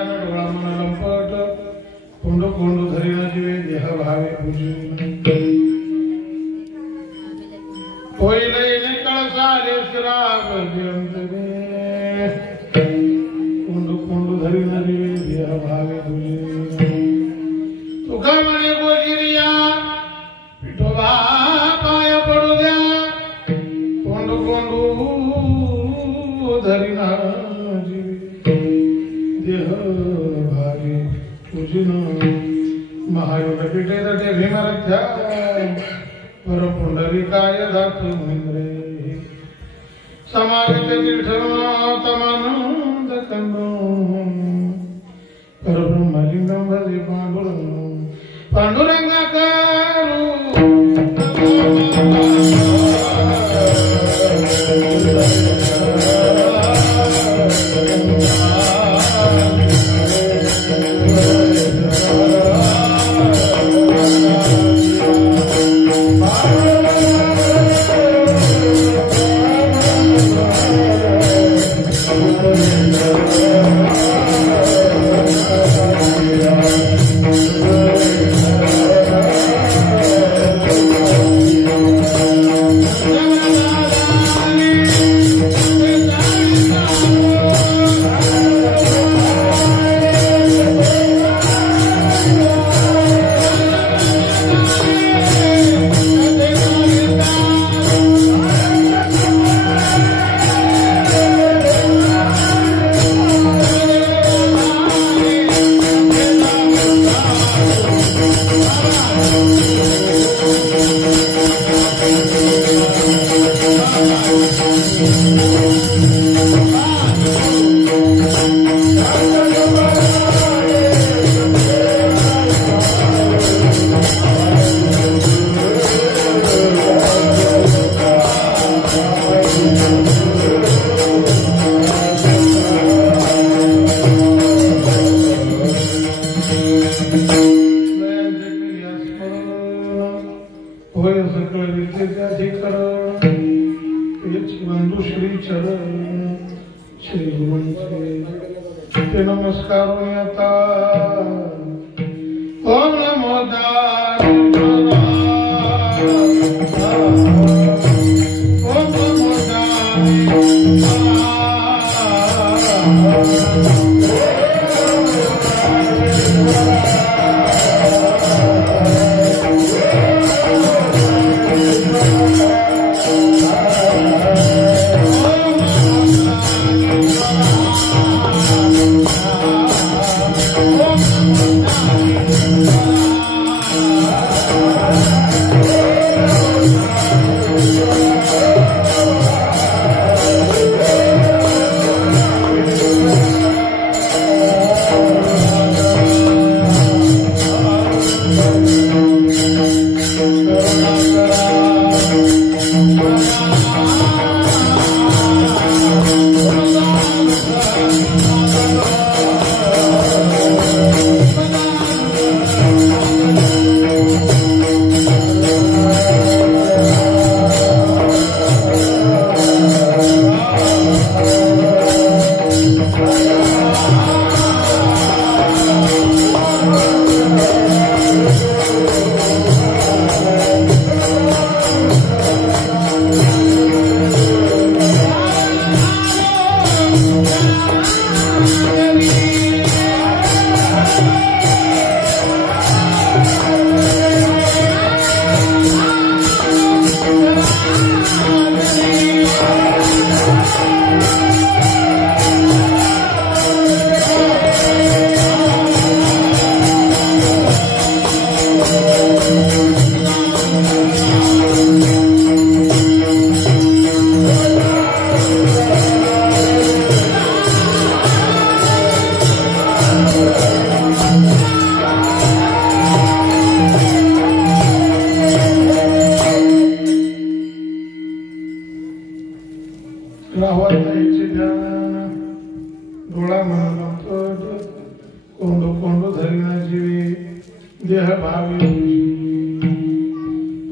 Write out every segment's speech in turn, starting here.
ध्यान डोळा मन लंपट कोंड कोंड धरीना जीवे देह भावे पूजी होईल कळसाले श्राग जयंत वे कोंड कोंड धरीना जीवे देह भावे पूजी तुका म्हणे गोजिरिया विठोबा पाय पडू द्या कोंड कोंड धरीना देह भागे पूजन महायोग पीठे तटे भीमरथ्या परपुंडलिकाय धातु महेंद्रे समावित तीर्थमानंद कंदो परब्रह्मलिंगम भजे पांडुरंगाकारू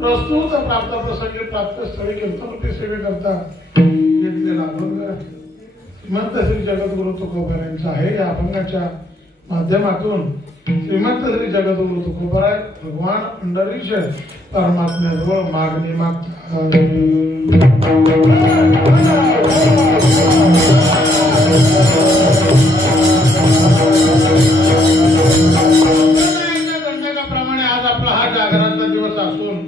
प्रस्तुत प्राप्त प्रसंगी प्राप्त स्थळी कीर्तनरूपी सेवेकरता घेतलेला अभंग श्रीमंत श्री जगद्गुरु तुकोबारायांचा आहे. या अभंगाच्या माध्यमातून श्रीमंत श्री जगद्गुरु तुकोबाराय भगवान पंढरीश परमात्म्याजवळ मागणी मागतात. प्रमाणे आज आपला हा जागराचा दिवस असून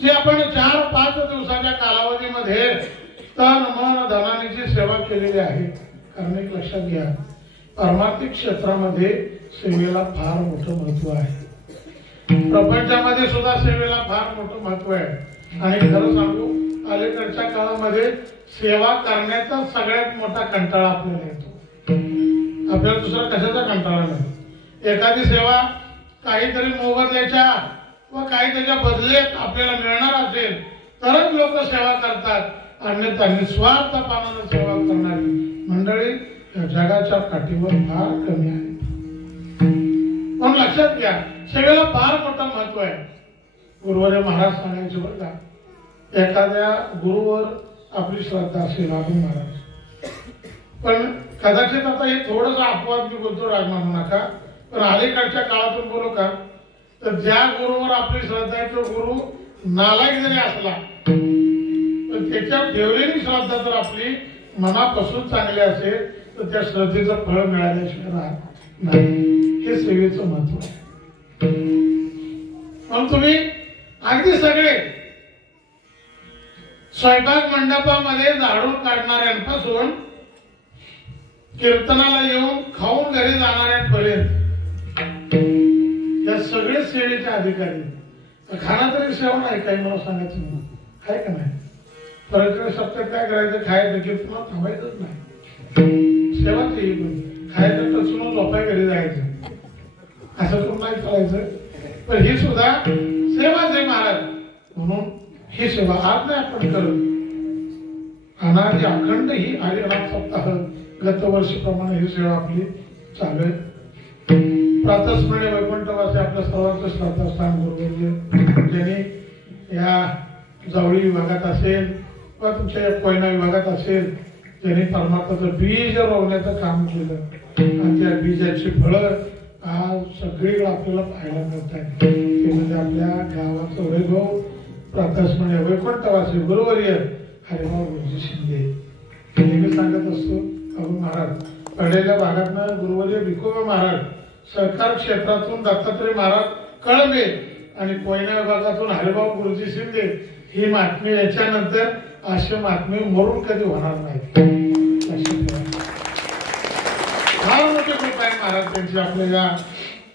जे आपण 4-5 दिवसाच्या कालावधीमध्ये तन मन धनाची सेवा केलेली आहे. कारण एक लक्षात घ्या, परमार्थिक क्षेत्रामध्ये सेवेला फार मोठं महत्व आहे. प्रपंचामध्ये सुद्धा सेवेला फार मोठं महत्व आहे. आणि खरं सांगू, अलीकडच्या काळामध्ये सेवा करण्याचा सगळ्यात मोठा कंटाळा आपल्याला येतो. आपल्याला दुसरा कशाचा कंटाळा नाही. एखादी सेवा काहीतरी मोबदल्याच्या व काही त्याच्या बदल्यात आपल्याला मिळणार असेल तरच लोक सेवा करतात. अन्यथा निस्वार्थपणाने सेवा करणारी मंडळी जगाच्या काठीवर फार कमी आहे. पण लक्षात घ्या, सेवेला फार मोठं महत्व आहे. गुरुवर्य महाराज सांगायचे बघा, एखाद्या गुरुवर आपली श्रद्धा असेल, अभू महाराज, पण कदाचित आता हे थोडस अपवाद मी बोलतो, राग मानू नका, पण अलीकडच्या काळातून बोलू का, तर ज्या गुरुवर आपली श्रद्धा आहे तो गुरु नालायक जरी असला तर त्याच्यावर ठेवलेली श्रद्धा जर आपली मनापासून चांगली असेल तर त्या श्रद्धेचं फळ मिळाल्याशिवाय राहत नाही. हे सेवेचं महत्व आहे. म्हणून तुम्ही अगदी सगळे स्वयंपाक मंडपामध्ये झाडून काढणाऱ्यांपासून कीर्तनाला येऊन खाऊन घरी जाणाऱ्यांपर्यंत या सगळे सेवेचे अधिकारी. खाना तरी सेवा नाही, काही मला सांगायचं म्हणून आहे का नाही. परत सप्त्यात काय करायचं, खायचं कीर्तनाला थांबायचंच नाही. सेवाच ही पण खायचं टचून झोपाय घरी जायचं असं करून नाही चालायचं. पण ही सुद्धा सेवाच आहे महाराज. म्हणून ही सेवा आज नाही आपण करत. अनादी अखंड ही हरिनाम सप्ताह गतवर्षीप्रमाणे ही सेवा आपली चालू आहे. प्रातस्मरणी वैकुंठवासी आपल्या सर्वांचं श्रद्धास्थान गुरुवर्य ज्यांनी या जावळी विभागात असेल किंवा तुमच्या या कोयना विभागात असेल, ज्यांनी परमार्थाचं बीज रोवण्याचं काम केलं आणि त्या बीजाची फळं आज सगळीकडे आपल्याला पाहायला मिळत आहे. ते म्हणजे आपल्या गावाचं वैभव प्रातस्मरणी वैकुंठवासी गुरुवर्य हरिभाऊ गुरुजी शिंदे. नेहमी सांगत असतो अभू महाराज, कडेच्या भागातनं गुरुवर्य भिकोबा महाराज, सहकार क्षेत्रातून दत्तात्रय महाराज कळंबे आणि कोयना विभागातून हरिभाऊ गुरुजी शिंदे. ही महात्मी याच्यानंतर असे महात्मे मरून कधी होणार नाही. फार मोठे कृपा आहे महाराज त्यांची आपल्या या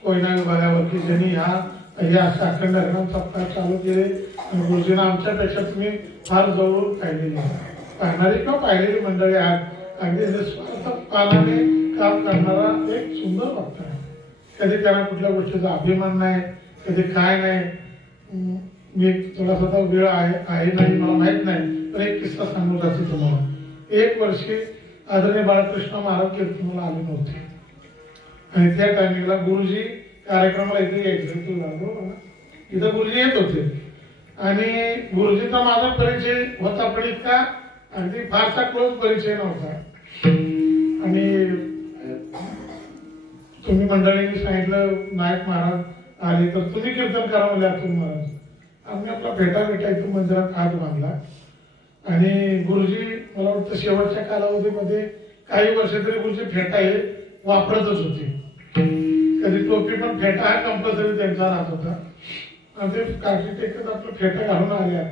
कोयना विभागावरती, ज्यांनी या अखंड हरिनाम सप्ताह चालू केले. आणि गुरुजींना आमच्यापेक्षा तुम्ही फार जवळून पाहिलेली पाहणारी किंवा पाहिलेली मंडळी आहात. अगदी निस्वार्थपणाने काम करणारा एक सुंदर भक्त आहे. कधी त्यांना कुठल्या गोष्टीचा अभिमान नाही, कधी काय नाही. मी थोडासा वेळ आहे नाही मला माहित नाही, पण एक किस्सा सांगू जाते तुम्हाला. एक वर्षी आदरणीय बाळकृष्ण महाराज कीर्तनाला आले नव्हते आणि त्या टायमिंगला गुरुजी कार्यक्रमाला इथे यायचं. इथं गुरुजी येत होते आणि गुरुजीचा माझा परिचय होता, पण इतका अगदी फारसा क्लोज परिचय नव्हता. आणि तुम्ही मंडळींनी सांगितलं नायक महाराज आले तर तुम्ही कीर्तन करा म्हणजे अतुल महाराज. आम्ही आपला भेटा इथून मंदिरात हात बांधला आणि गुरुजी मला वाटतं शेवटच्या कालावधीमध्ये काही वर्ष तरी गुरुजी फेटा हे वापरतच होते. कधी टोपी पण फेटा हा कंपल्सरी त्यांचा राहत होता. आणि ते काठी टेकत आपलं फेटा घालून आले.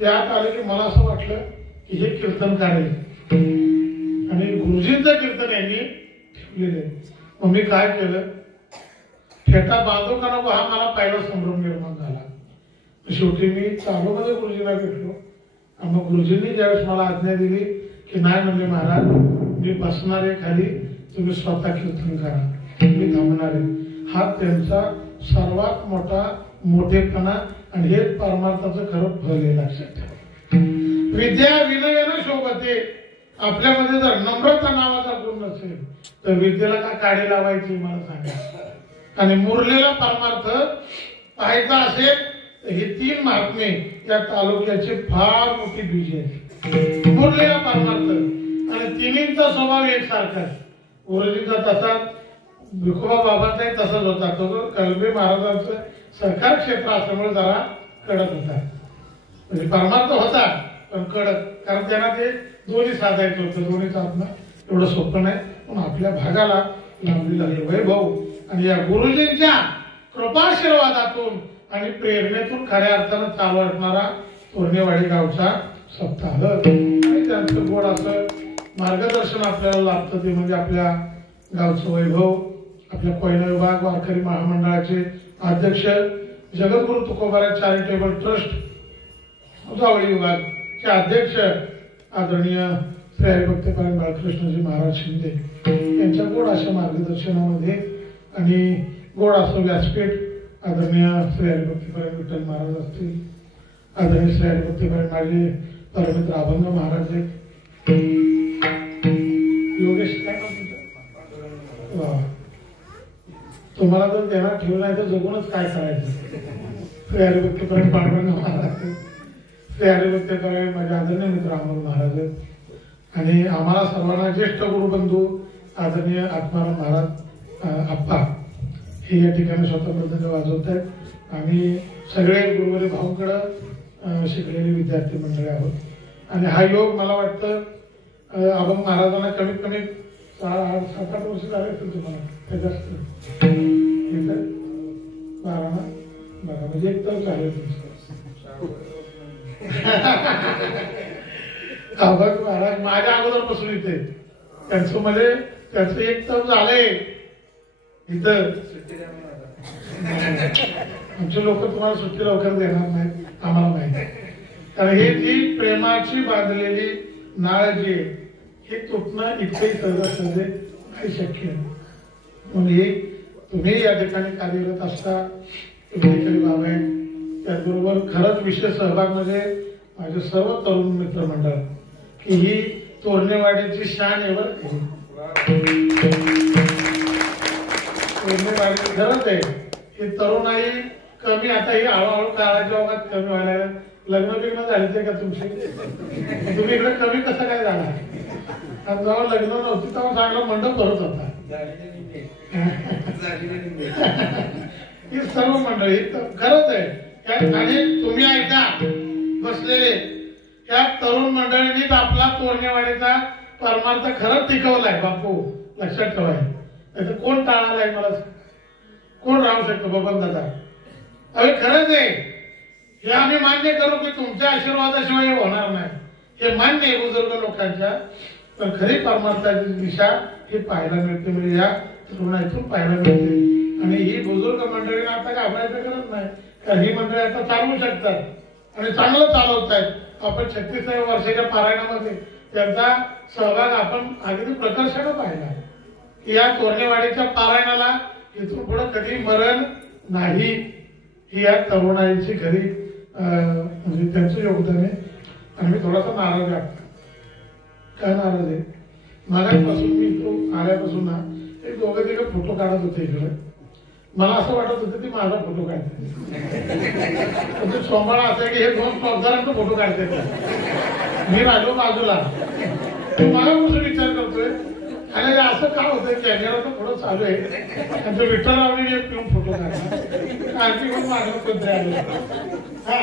ते आत आले की मला असं वाटलं की हे कीर्तन काढेल आणि गुरुजींचं कीर्तन यांनी ठेवलेलं. मग मी काय केलं, फेटा बांधू का नको हा मला पहिला संभ्रम निर्माण झाला. शेवटी मी चालूमध्ये गुरुजींना भेटलो आणि मग गुरुजींनी ज्यावेळेस मला आज्ञा दिली की नाही म्हणले महाराज मी बसणार आहे खाली, तुम्ही स्वतः कीर्तन करा, मी थांबणार आहे. हा त्यांचा सर्वात मोठा मोठेपणा आणि हेच परमार्थाचं खरं फल आहे. लक्षात ठेवा, विद्या विनयन शोभते. आपल्यामध्ये जर नम्रता नावाचा गुण नसेल तर विद्येला का काढी लावायची मला सांगा. आणि मुरलेला परमार्थ पाहायचा असेल हे 3 महात्मे या तालुक्याचे फार मोठी बीज आहे. मुरलेला परमार्थ आणि तिन्हींचा स्वभाव एकसारखा आहे. गुरुजींचा तसा भिकोबा बाबांचाही तसंच होता. तो कलबे महाराजांचं सहकार क्षेत्र असल्यामुळे जरा कडक होता. म्हणजे परमार्थ होता पण कडक, कारण त्यांना ते दोन्ही साधायचं होतं. दोन्ही साधणं एवढं सोपं नाही. पण आपल्या भागाला लांबलेलं हे वैभव आणि या गुरुजींच्या कृपाशीर्वादातून आणि प्रेरणेतून खऱ्या अर्थानं चालू असणारा तोरणेवाडी गावचा सप्ताह आणि त्यांचं गोड असं मार्गदर्शन आपल्याला लाभतं. ते म्हणजे आपल्या गावचं वैभव, आपल्या पहिला विभाग वारकरी महामंडळाचे अध्यक्ष, जगद्गुरु तुकोबाराय चॅरिटेबल ट्रस्ट जावळी विभागचे अध्यक्ष आदरणीय श्री हरिभक्तपरायण बाळकृष्णजी महाराज शिंदे यांच्या गोड अशा मार्गदर्शनामध्ये आणि गोड असं व्यासपीठ आदरणीय श्री हरिभक्तपरायण विठ्ठल महाराज असतील, आदरणीय श्री हरिभक्तपरायण माझे परमित्र अभंग महाराज आहेत, योगेश काय तुम्हाला जर देणार ठेवलं नाही तर जगूनच काय करायचं. श्री हरिभक्तपरायण पांडुरंग महाराज, श्री हरिभक्तपरायण माझे आदरणीय मित्र अमोल महाराज आणि आम्हाला सर्वांना ज्येष्ठ गुरुबंधू आदरणीय आत्माराम महाराज आप्पा हे या ठिकाणी स्वतः मृदंग वाजवत आहेत. आम्ही सगळे गुरुवारी भाऊंकडं शिकलेले विद्यार्थी मंडळी आहोत. आणि हा योग मला वाटतं अभंग महाराजांना कमीत कमी 7-8 वर्ष झाले असतील तुम्हाला, ते जास्त 12 बघा म्हणजे एक तर झाले अभंग महाराज माझ्या अगोदरपासून इथे त्यांचं म्हणजे त्याचं एक तर झालंय इथं. आमचे लोक तुम्हाला सुट्टी लवकर देणार नाहीत आम्हाला माहिती, कारण हे जी प्रेमाची बांधलेली नाळ जी हे तुटणं इतकंही सहजासहज काही शक्य नाही. म्हणजे तुम्ही या ठिकाणी कार्यरत असता, तुम्ही बाबा आहे, त्याचबरोबर खरंच विशेष सहभाग म्हणजे माझे सर्व तरुण मित्रमंडळ की ही तोरणेवाडीची शान एवर तोरणेवाडी खरंच आहे. ही तरुणाई कमी आता ही हळूहळू काळाच्या ओघात कमी व्हायला. लग्न बिग्न झाले ते का तुमचे? तुम्ही इकडे कमी कसं काय झाला? आणि जेव्हा लग्न नव्हती तेव्हा चांगला मंडप भरत होता. ही सर्व मंडळी खरंच आहे. आणि तुम्ही ऐका बसलेले त्या तरुण मंडळींनीच आपला तोरणेवाडीचा परमार्थ खरंच टिकवलाय. बापू लक्षात ठेवाय, नाही तर कोण टाळालाय? मला कोण राहू शकतो? बबन दादा अरे खरंच आहे. हे आम्ही मान्य करू की तुमच्या आशीर्वादाशिवाय हे होणार नाही, हे मान्य आहे बुजुर्ग लोकांच्या. पण खरी परमार्थाची दिशा ही पाहायला मिळते, म्हणजे या तरुणाईतून पाहायला मिळते. आणि ही बुजुर्ग मंडळींना आता घाबरायचं गरज नाही, कारण ही मंडळी आता चालवू शकतात आणि चांगलं चालवत आहेत. आपण 36व्या वर्षाच्या पारायणामध्ये त्यांचा सहभाग आपण अगदी प्रकर्षानं पाहिला. या तोरणेवाडीच्या पारायणाला इथून पुढे कधी मरण नाही, ही या तरुणाईची घरी म्हणजे त्यांचं योगदान आहे. आणि मी थोडासा नाराज आहे. काय नाराज आहे? मागापासून मी तो आल्यापासून ना एक दोघं तिकडे फोटो काढत होते इकडे. मला असं वाटत होतं की माझा फोटो काढते. सोमवार असं की हे 2 चौकदारांचा फोटो काढते. मी राहिलो बाजूला. मागापासून विचार करतोय आणि असं काय होतंय, कॅमेरा तर थोडं चालू आहे आणि तो विठ्ठलरावने पिऊन फोटो काढला. आणखी कोण मागणं कोणते आलो हा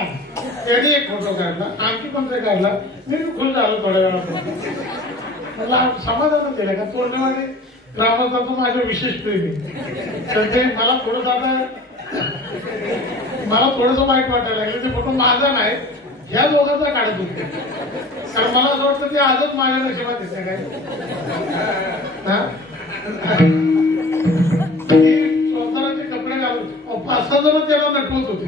त्यांनी एक फोटो काढला, आणखी कोणते काढला. मी खुश झालो थोड्या वेळात. मला समाधान दिलं का तोरणेवाडी ग्रामस्थांचं माझं विशेष प्रेम आहे. तर ते मला थोडंसं आता मला थोडंसं वाईट वाटायला लागलं. ते फोटो माझा नाही, ह्या दोघांचा काढत होते. कारण मला असं वाटतं की आजच माझ्या नशिबात येते काय. स्वतःचे कपडे घालून 5-6 जण त्याला नटवत होते.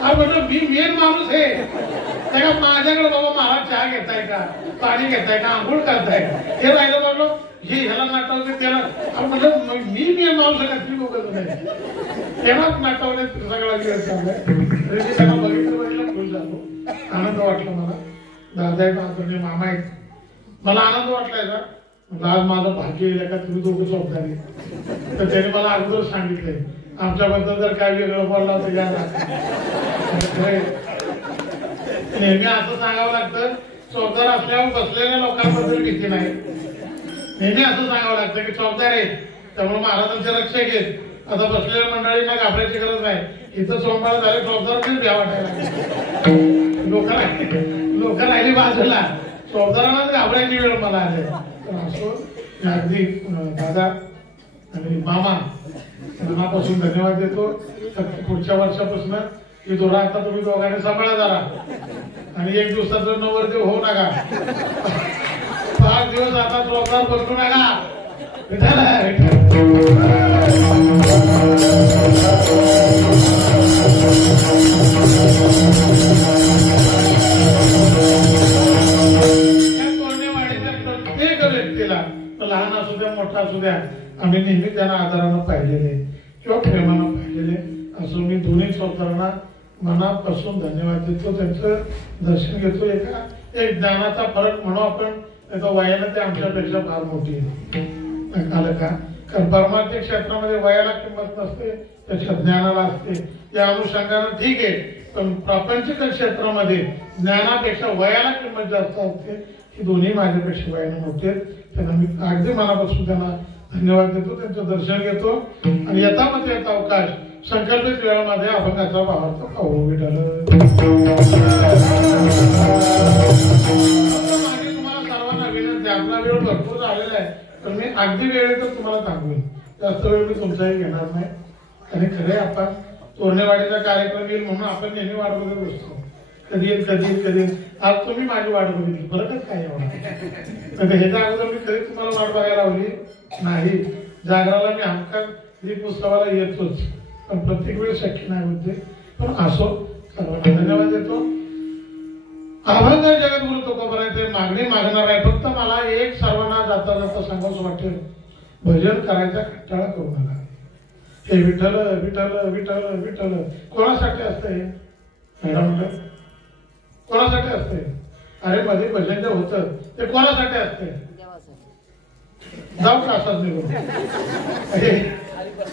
हा म्हटलं मी मेन माणूस आहे त्या माझ्याकडे बाबा महाराज चहा घेताय का, पाणी घेताय का, आंघोळ करताय, हे राहिलं म्हटलं हे ह्याला नाटवते त्याला. म्हटलं मी मेन माणूस आहे ती लोक नाही तेव्हाच नाटवले सगळा वेळ चाललाय. तरी त्यांना बघितलं बघितलं खुश झालो, आनंद वाटला मला. दादा एक आदरणीय मामा आहेत, मला आनंद वाटलाय का आज माझं भाग्य येईल का तुम्ही दोघं जबाबदारी. तर त्याने मला अगोदर सांगितलंय आमच्याबद्दल जर काय वेगळं बोलला तर या नेहमी असं सांगावं लागतं. चौकदार असल्यावर बसलेल्या लोकांबद्दल भीती नाही. नेहमी असं सांगावं लागतं की चौकदार आहे त्यामुळे महाराजांचे रक्षक आहेत. आता बसलेल्या मंडळींना घाबरायची गरज नाही. इथं सोमवार झाले चौदारांनीच भ्या वाटायला लोक राहिली बाजूला, चौदारांनाच घाबरायची वेळ मला आले. तर असो अगदी दादा आणि मामा मनापासून धन्यवाद देतो. तर पुढच्या वर्षापासून ही दोरा आता तुम्ही दोघांनी सांभाळा जरा, आणि एक दिवसाचं नवरदेव होऊ नका. 5 दिवस आता चौकार बदलू नका. प्रत्येक व्यक्तीला लहान असू द्या मोठा असू द्या आम्ही नेहमी त्यांना आदरानं पाहिलेले किंवा प्रेमानं पाहिलेले. असं मी दोन्ही चौकारांना मनापासून धन्यवाद देतो. त्यांचं दर्शन घेतो. एक ज्ञानाचा फरक म्हणू आपण, वयाला ते आमच्यापेक्षा फार मोठी आहे का. कारण परमार्थिक क्षेत्रामध्ये वयाला किंमत नसते, त्याच्या ज्ञानाला असते. या अनुषंगाने ठीक आहे, पण प्रापंचिक क्षेत्रामध्ये ज्ञानापेक्षा वयाला किंमत जास्त असते. ही दोन्ही माझ्यापेक्षा वयाने मोठे आहेत. त्यांना मी अगदी मनापासून त्यांना धन्यवाद देतो. त्यांचं दर्शन घेतो. आणि यथामध्ये येत अवकाश संकल्पित वेळामध्ये अभंगाचा भावार्थ पाहू विठाल. तुम्हाला सर्वांना विनंती, आपला वेळ भरपूर झालेला आहे, तर मी अगदी वेळेतच तुम्हाला सांगून जास्त वेळ मी तुमचाही घेणार नाही. आणि खरे आपण तोरणेवाडीचा कार्यक्रम येईल म्हणून आपण नेहमी वाट बघत बसतो. कधी येईल कधी येईल कधी येईल. आज तुम्ही माझी वाट बघितली, फरकच काय एवढा. ह्याच्या अगोदर मी कधी तुम्हाला वाट बघायला लावली नाही. जागराला मी हमखास दीप उत्सवाला येतोच, पण प्रत्येक वेळ शक्य नाही होते. पण असो, सर्वांना धन्यवाद देतो. अभंग जगद्गुरु तुकोबारांचे मागणी मागणार आहे. फक्त मला एक सर्वांना जाता जाता सांगावंसं वाटेल, भजन करायचा कंटाळा करू नका. हे विठ्ठल विठ्ठल विठ्ठल विठ्ठल कोणासाठी असतंय मॅडम? कोणासाठी असतंय? अरे मध्ये भजन जे होतं ते कोणासाठी असतंय? जाऊ का असंच निघून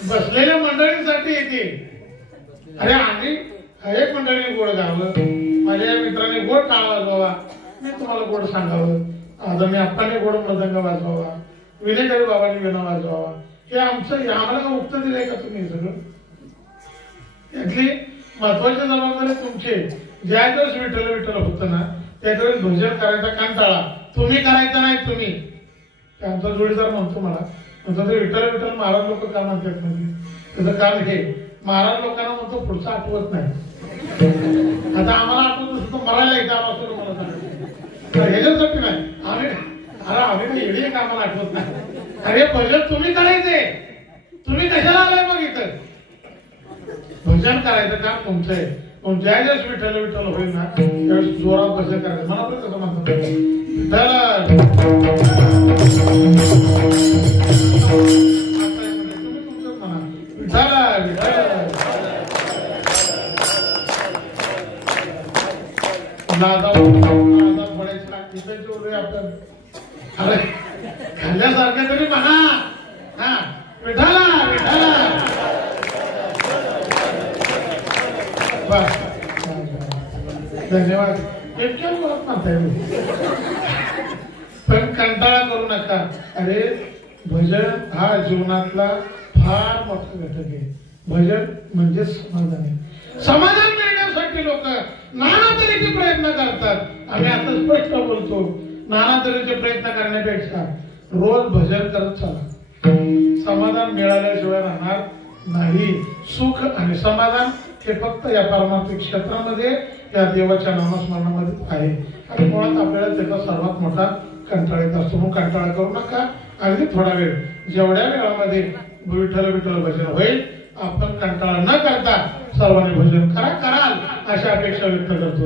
बसलेल्या मंडळींसाठी येते. अरे आम्ही एक मंडळीने गोड गावलं, माझ्या मित्राने गोड टाळ वाजवावा, मी तुम्हाला गोड सांगावं, आदरणीय अप्पाने गोड मृदंग वाजवावा, विनयकारी बाबांनी विणा वाजवावा. हे आमचं आम्हाला का उक्त दिलंय का तुम्ही? हे सगळं यातली महत्वाची जबाबदारी तुमची. ज्या वेळेस विठ्ठल विठ्ठल होतं ना, त्यावेळेस भजन करायचा कंटाळा तुम्ही करायचा नाही. तुम्ही आमचा जोडीदार म्हणतो मला, म्हणतो ते विठ्ठल विठ्ठल महाराज लोक का म्हणतात? म्हणजे त्याचं कारण हे, महाराज लोकांना म्हणतो पुढचं आठवत नाही. आता आम्हाला आठवत नसतं मरायला एकदा असं मला सांगितलं. ह्याच्यासाठी नाही आम्ही, अरे आम्ही काही एवढी का आम्हाला आठवत नाही. अरे भजन तुम्ही करायचे, तुम्ही कशाला आलाय? मग इथं भजन करायचं काम तुमचं आहे. पण ज्या ज्यावेळेस विठ्ठल विठ्ठल होईल ना, त्यावेळेस जोरात भजन करायचं. मला पण कसं म्हणतो तुम्ही तुमचंच म्हणा, विठ्ठल विठ्ठल. अरे खाल्ल्यासारखं तरी म्हणा, हा विठाला विठाला. धन्यवाद. इतक्या बोलत म्हणताय पण कंटाळा करू नका. अरे भजन हा जीवनातला फार मोठा घटक आहे. भजन म्हणजे समाधान आहे. समाधान मिळण्यासाठी लोक नाना तऱ्हेचे प्रयत्न करतात. आम्ही आता स्पष्ट बोलतो, नाना तऱ्हेचे प्रयत्न करण्यापेक्षा रोज भजन करत चला. समाधान मिळाल्याशिवाय राहणार नाही. सुख आणि समाधान हे फक्त या पारमार्थिक क्षेत्रामध्ये, या देवाच्या नामस्मरणामध्ये आहे. आणि मुळात आपल्याला त्याचा सर्वात मोठा कंटाळा येत असतो. मग कंटाळा करू नका. अगदी थोडा वेळ, जेवढ्या वेळामध्ये विठ्ठल विठ्ठल भजन होईल, आपण कंटाळा न करता सर्वांनी भजन कराल अशा अपेक्षा व्यक्त करतो.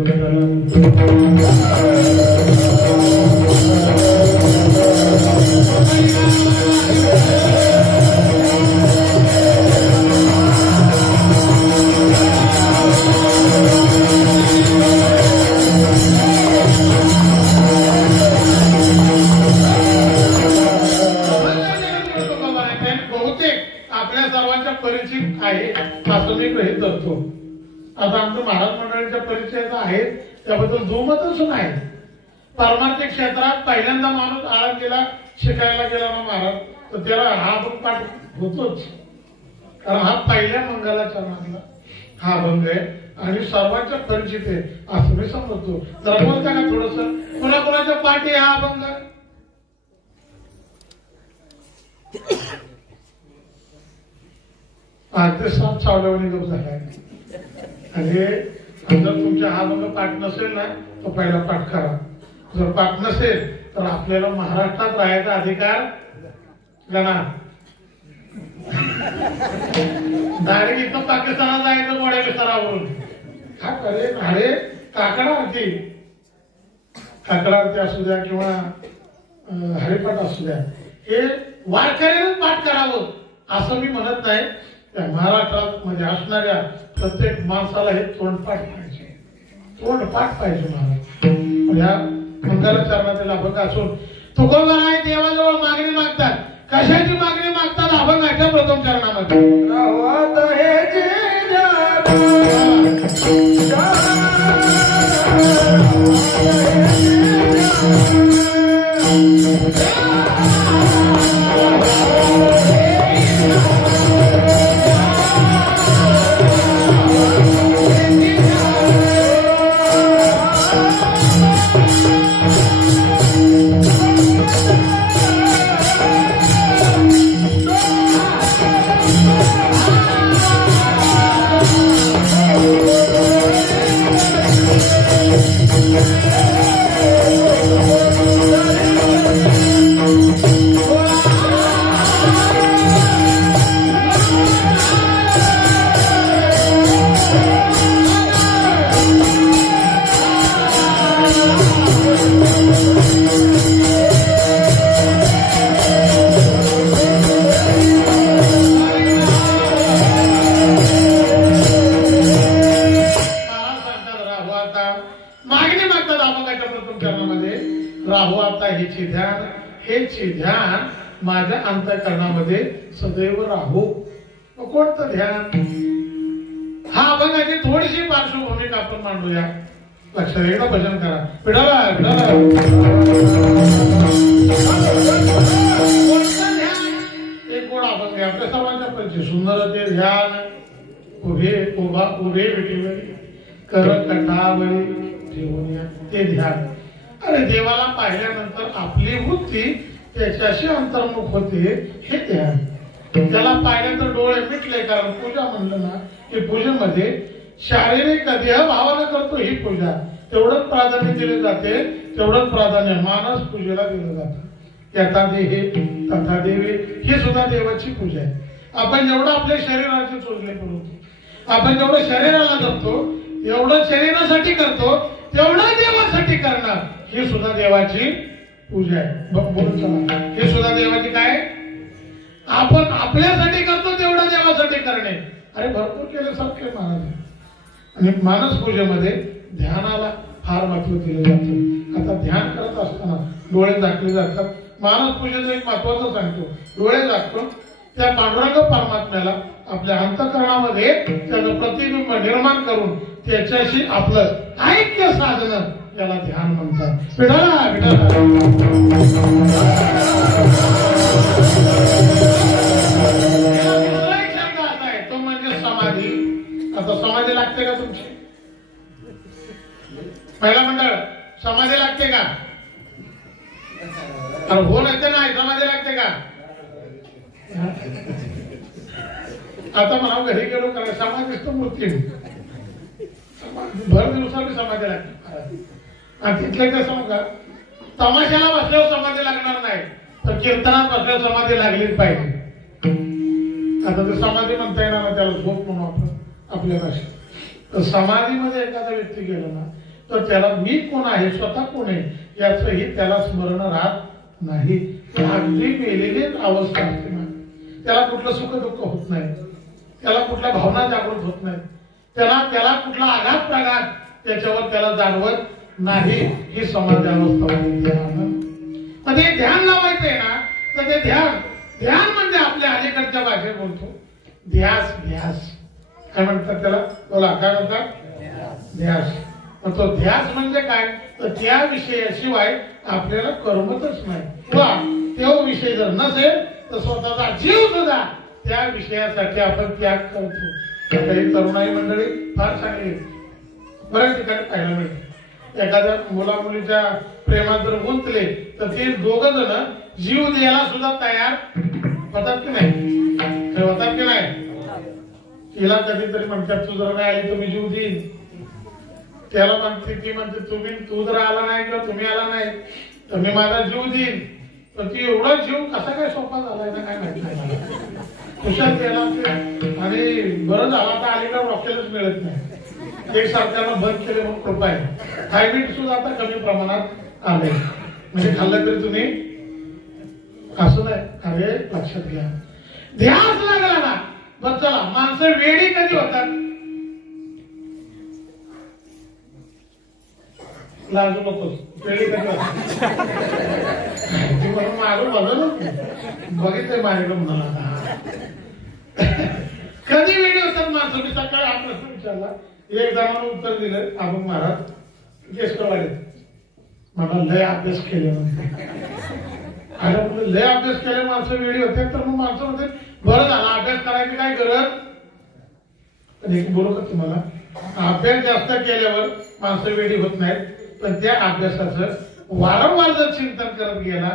आपल्या सर्वांच्या परिचित आहे असं मी गृहीत धरतो. आता आमचं महाराज मंडळीच्या परिचयाचा आहे, त्याबद्दल दुमतच नाही. पारमार्थिक क्षेत्रात पहिल्यांदा माणूस आळंदीला शिकायला गेला ना महाराज, तर त्याला हा अभंग पाठ होतोच, कारण हा पहिल्या मंगला चरणातला हा अभंग आहे आणि सर्वांच्या परिचित आहे असं मी समजतो. जरा बोलता का थोडस, कोणाकोणाच्या पाठ आहे हा अभंग? ते साप चावल्यावानी गप झालाय. आणि जर तुमच्या हा अभंग पाठ नसेल ना तर पहिला पाठ करा. जर पाठ नसेल तर आपल्याला महाराष्ट्रात राहायचा अधिकार गणा. डायरेक्ट इथं पाकिस्तानात जायचं मोड्या विस्तारावरून. हा करे अरे काकडा आरती असू द्या किंवा हरिपाठ असू द्या, हे वारकऱ्यानं पाठ करावं असं मी म्हणत नाही. त्या महाराष्ट्रात मध्ये असणाऱ्या प्रत्येक माणसाला हे तोंडपाठ पाहिजे, तोंडपाठ पाहिजे महाराज. या मंगलाचरणातील अभंग असून तुकोबाराय देवाजवळ मागणी मागतात. कशाची मागणी मागतात? अभंगाच्या प्रथम चरणामध्ये ध्यान माझ्या अंतःकरणामध्ये सदैव राहू. कोणतं ध्यान? हा अभंगाची थोडीशी पार्श्वभूमिका आपण मांडूया. लक्षात एकदा भजन करा. पिढाला एक गोड अभंग आहे आपल्या सर्वांच्या परिचय. सुंदर ते ध्यान उभे विटीवरी कर कटावरी ठेवून ते ध्यान. अरे देवाला पाहिल्यानंतर आपली वृत्ती त्याच्याशी अंतर्मुख होते, हे ध्यान. त्याला पाहिल्यानंतर डोळे मिटले, कारण पूजा म्हणलं ना की पूजेमध्ये शारीरिक देह भावानं करतो ही पूजा. तेवढंच प्राधान्य दिले जाते, तेवढंच प्राधान्य मानस पूजेला दिलं जातं. यथा देहे तथा देवे ही सुद्धा देवाची पूजा आहे. आपण जेवढं आपल्या शरीराचे चोचले पुरवतो, आपण जेवढं शरीराला करतो, एवढं शरीरासाठी करतो, तेवढं देवासाठी करणार, ही सुद्धा देवाची पूजा आहे. हे सुद्धा देवाची काय? आपण आपल्यासाठी करतो तेवढं देवासाठी करणे. अरे भरपूर केल्यासारखे महाराज. आणि मानस पूजेमध्ये ध्यानाला फार महत्व दिलं जातं. आता ध्यान करत असताना डोळे झाकले जातात. मानस पूजेचं एक महत्वाचं सांगतो, डोळे झाकतो त्या पांडुरंग परमात्म्याला आपल्या अंतःकरणामध्ये त्याचं प्रतिबिंब निर्माण करून त्याच्याशी आपलं ऐक्य साधनं त्याला ध्यान म्हणतात. तो म्हणजे समाधी. आता समाधी लागते का तुमची? पहिला मंडळ समाधी लागते का? हो नसते नाही समाधी लागते का? आता मला घरी गेलो कारण समाधीच तर मूर्ती भर दिवसाची समाधी लागते. आणि तिथलं काय सांगू का, तमाशाला बसल्यावर समाधी लागणार नाही, तर कीर्तनात बसल्यावर समाधी लागलीच पाहिजे. आता ते समाधी म्हणता येणार ना, त्याला झोप म्हणून आपण आपल्या भाषेत. तर समाधीमध्ये एखादा व्यक्ती गेला ना तर त्याला मी कोण आहे, स्वतः कोण आहे याचंही त्याला स्मरण राहत नाही. अगदी मेलेलीच अवस्था असते ना. त्याला कुठलं सुख दुःख होत नाही, त्याला कुठल्या भावना जागृत होत नाही, त्याला कुठला आघात प्रघात त्याच्यावर त्याला जाणवत नाही. ही समाधी अवस्था म्हणजे ध्यान लावायचंय ना, तर ते ध्यान म्हणजे आपल्या अलीकडच्या भाषेत बोलतो ध्यास. काय म्हणतात त्याला? बोला काय म्हणतात? ध्यास. मग तो ध्यास म्हणजे काय? तर त्या विषयाशिवाय आपल्याला करमतच नाही. वा तो विषय जर नसेल तर स्वतःचा जीव सुद्धा त्या विषयासाठी आपण त्याग करतो. आता ही तरुणाई मंडळी फार चांगली बऱ्याच ठिकाणी पाहायला मिळते. एखाद्या मुला मुलीच्या प्रेमात जर गुंतले तर ते दोघं जण जीव द्यायला सुद्धा तयार होतात की नाही, होतात की नाही. तिला कधीतरी म्हणतात तू जर नाही आली तर मी जीव देईन, त्याला म्हणते ती म्हणते तू जर आला नाही किंवा तुम्ही आला नाही तर मी माझा जीव देईन. पण ती एवढा जीव कसा काय सोपा झालाय ना काय माहिती नाही. कुशात गेला आणि बरं झाला तर अलीकडे रॉकेलच मिळत नाही. एक सरकारनं बंद केले म्हणून कृपा आहे. हायब्रिड सुद्धा आता कमी प्रमाणात आले, म्हणजे खाल्लं तरी तुम्ही असं नाही. अरे लक्षात घ्या, ध्यास लागला ना. बस चला, माणसं वेळी कधी होतात, लाजू नकोस, वेळी कधी होतात म्हणून मागून बघ बघितलंय माझ्याकडे म्हणाला कधी वेळी होतात माणसं. मी सकाळी हा प्रश्न विचारला, एक जणांना उत्तर दिलं अभंग महाराज केसकरवाडीत. मला लय अभ्यास केले म्हणून लय अभ्यास केले माणसं वेळी होते. तर मग माणसं म्हणते बरं झालं अभ्यास करायची काय गरज. पण एक बरोबर तुम्हाला अभ्यास जास्त केल्यावर माणसं वेळी होत नाहीत, पण त्या अभ्यासाचं वारंवार जर चिंतन करत गेला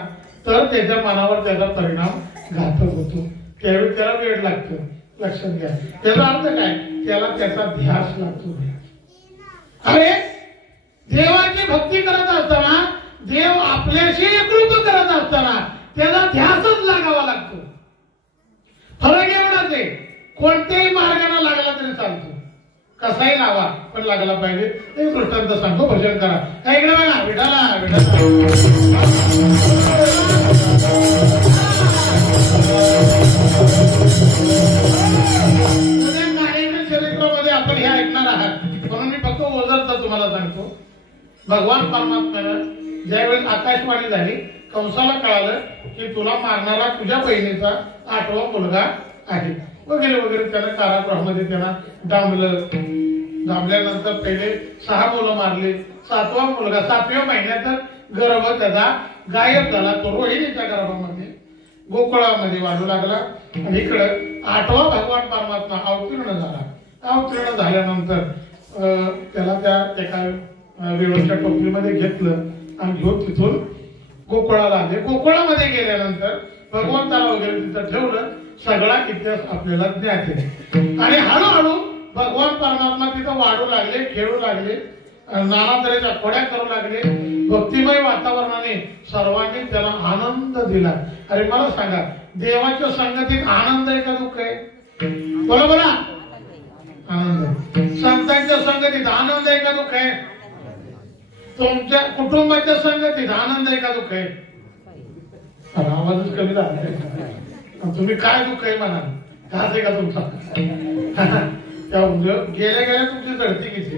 तर त्याच्या मनावर त्याचा परिणाम घातक होतो. त्यावेळी त्याला वेळ लागतो. लक्षात घ्या, त्याचा अर्थ काय, त्याला त्याचा ध्यास लागतो. अरे देवाची भक्ती करत असताना, देव आपल्याशी एकरूप करत असताना त्याला ध्यासच लागावा लागतो. फरक एवढाच आहे, कोणत्याही मार्गाने लागला तरी चालतो, कसाही लावा पण लागला पाहिजे. एक दृष्टांत सांगतो, भजन करा. काय इकडे बघा, विठाला चरित्रामध्ये आपण हे ऐकणार आहात म्हणून मी फक्त ओझरता तुम्हाला सांगतो. भगवान परमात्म्यानं ज्यावेळेस आकाशवाणी झाली, कंसाला कळालं की तुला मारणारा तुझ्या बहिणीचा 8वा मुलगा आहे वगैरे वगैरे. त्यानं कारागृहामध्ये त्यांना डांबलं. डांबल्यानंतर पहिले 6 मुलं मारली. 7वा मुलगा 7व्या महिन्यात गर्भ त्याचा गायब झाला. तो रोहिणीच्या गर्भामध्ये गोकुळामध्ये वाढू लागला. आणि इकडं 8वा भगवान परमात्मा अवतीर्ण झाला. अवतीर्ण झाल्यानंतर त्याला त्या एका वेळच्या टोपलीमध्ये घेतलं आणि घेऊन तिथून गोकुळाला आले. गोकुळामध्ये गेल्यानंतर भगवंताला वगैरे तिथं ठेवलं. सगळा इतिहास आपल्याला ज्ञात आहे. आणि हळूहळू भगवान परमात्मा तिथं वाढू लागले, खेळू लागले, नाना तऱ्हेच्या खोड्या करू लागले. भक्तिमय वातावरणाने सर्वांनी त्याला आनंद दिला. अरे मला सांगा, देवाच्या संगतीत आनंद आहे का दुःख आहे? बोला बोला, आनंद. संतांच्या संगतीत आनंद आहे का दुःख आहे? तुमच्या कुटुंबाच्या संगतीत आनंद आहे का दुःख आहे? आवाजच कमी झाला. तुम्ही काय दुःख आहे म्हणा, घास आहे का तुमचा? गेल्या गेल्या तुमची जळती किती.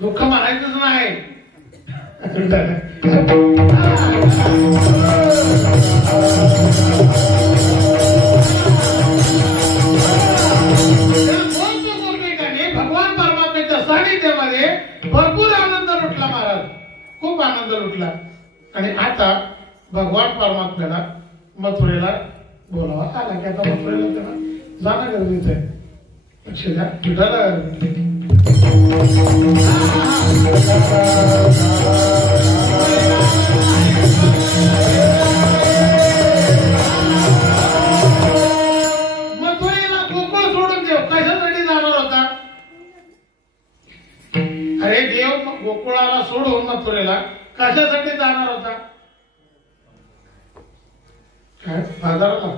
दुःख म्हणायचंच नाही. भगवान परमात्म्याच्या सानिध्यामध्ये भरपूर आनंद लुटला महाराज, खूप आनंद लुटला. आणि आता भगवान परमात्म्याला मथुरेला बोलावा आला की आता मथुरेला त्याला जाणं गरजेचं आहे. लक्ष द्या, विठाला मथुरेला गोकुळ सोडून देव कशासाठी जाणार होता? अरे देव गोकुळाला सोडून मथुरेला कशासाठी जाणार होता? काय बाजाराला?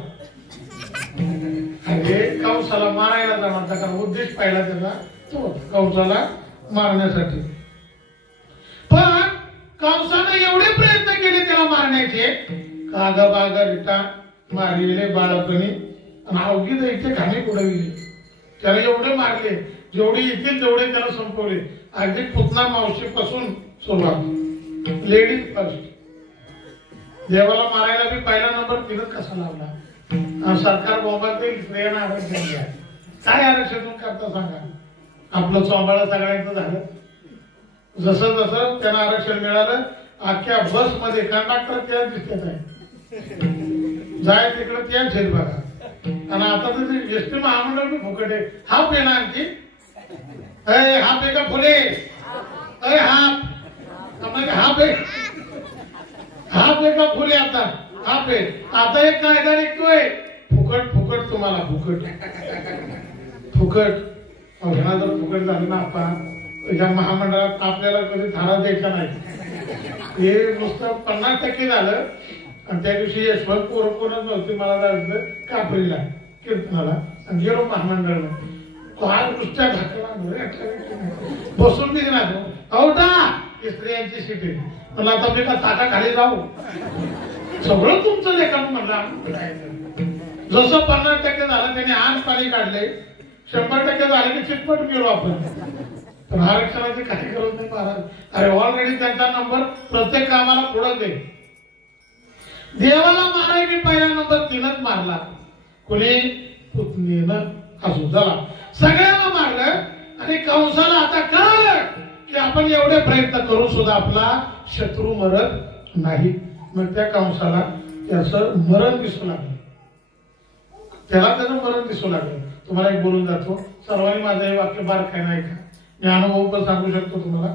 अरे कंसाला मारायला जाणार होता. कारण उद्देश पाहिला त्याचा तो कंसाला मारण्यासाठी. पण कंसानं एवढे प्रयत्न केले त्याला मारण्याचे, कागबाग रिटा मारलेले बाळपणी आणि अवघी दैत्य घाणी पुढविले. त्याला एवढे मारले, जेवढे येतील तेवढे त्याला संपवले. अगदी पुतना मावशी पासून सुरुवात, लेडीज फर्स्ट. देवाला मारायला बी पहिला नंबर तिनंच कसा लावला. सरकार बोंबातील स्त्रियांना आरक्षण द्या. काय आरक्षण करता सांगा? आपलं चोंबाळा सगळ्यांचं झालं. जसं जसं त्यांना आरक्षण मिळालं, अख्ख्या बस मध्ये कंडक्टर त्याच दिसत आहे. जाय तिकडे त्याच आहेत बघा. आणि आता तर एसटी महामंडळ बी फुकट आहे. हाफ आहे ना आणखी हाफ आहे का फुले हाफ हाफ आहे हाफ आहे का फुले आता हाफ आहे. आता एक कायदा निघतोय फुकट फुकट तुम्हाला फुकट फुकट. जर फुकट झालं ना आपण या महामंडळात आपल्याला कधी धारा द्यायचा नाही. हे नुसतं 50% झालं. आणि त्या दिवशी यशवंत कोणच नव्हती. मला जायचं कापरीला कीर्तनाला आणि गेलो महामंडळाला. काय नुसत्या घातला बसून बी ना स्त्रियांची सीट आहे. मला आता मी का ताटा खाली जाऊ सगळं तुमचं लेखन म्हणलं. जसं 50% झालं त्याने आण पाणी काढले. 100% झाले की चिटपट गेलो आपण. पण आरक्षणाचे काही करत नाही महाराज. अरे ऑलरेडी त्यांचा नंबर प्रत्येक कामाला पुढे दे. देवाला मारायची पहिला नंबर 3च मारला. कोणी पुतणीनं असू झाला सगळ्यांना मारलं. आणि कंसाला आता कळलं की आपण एवढे प्रयत्न करून सुद्धा आपला शत्रू मरत नाही. मग त्या कंसाला त्याचं मरण दिसू लागलं. त्याला त्याचं मरण दिसू लागलं. तुम्हाला एक बोलून जातो. सर्वांनी माझं हे वाक्य बारकाय नाही का मी अनुभव पण सांगू शकतो तुम्हाला.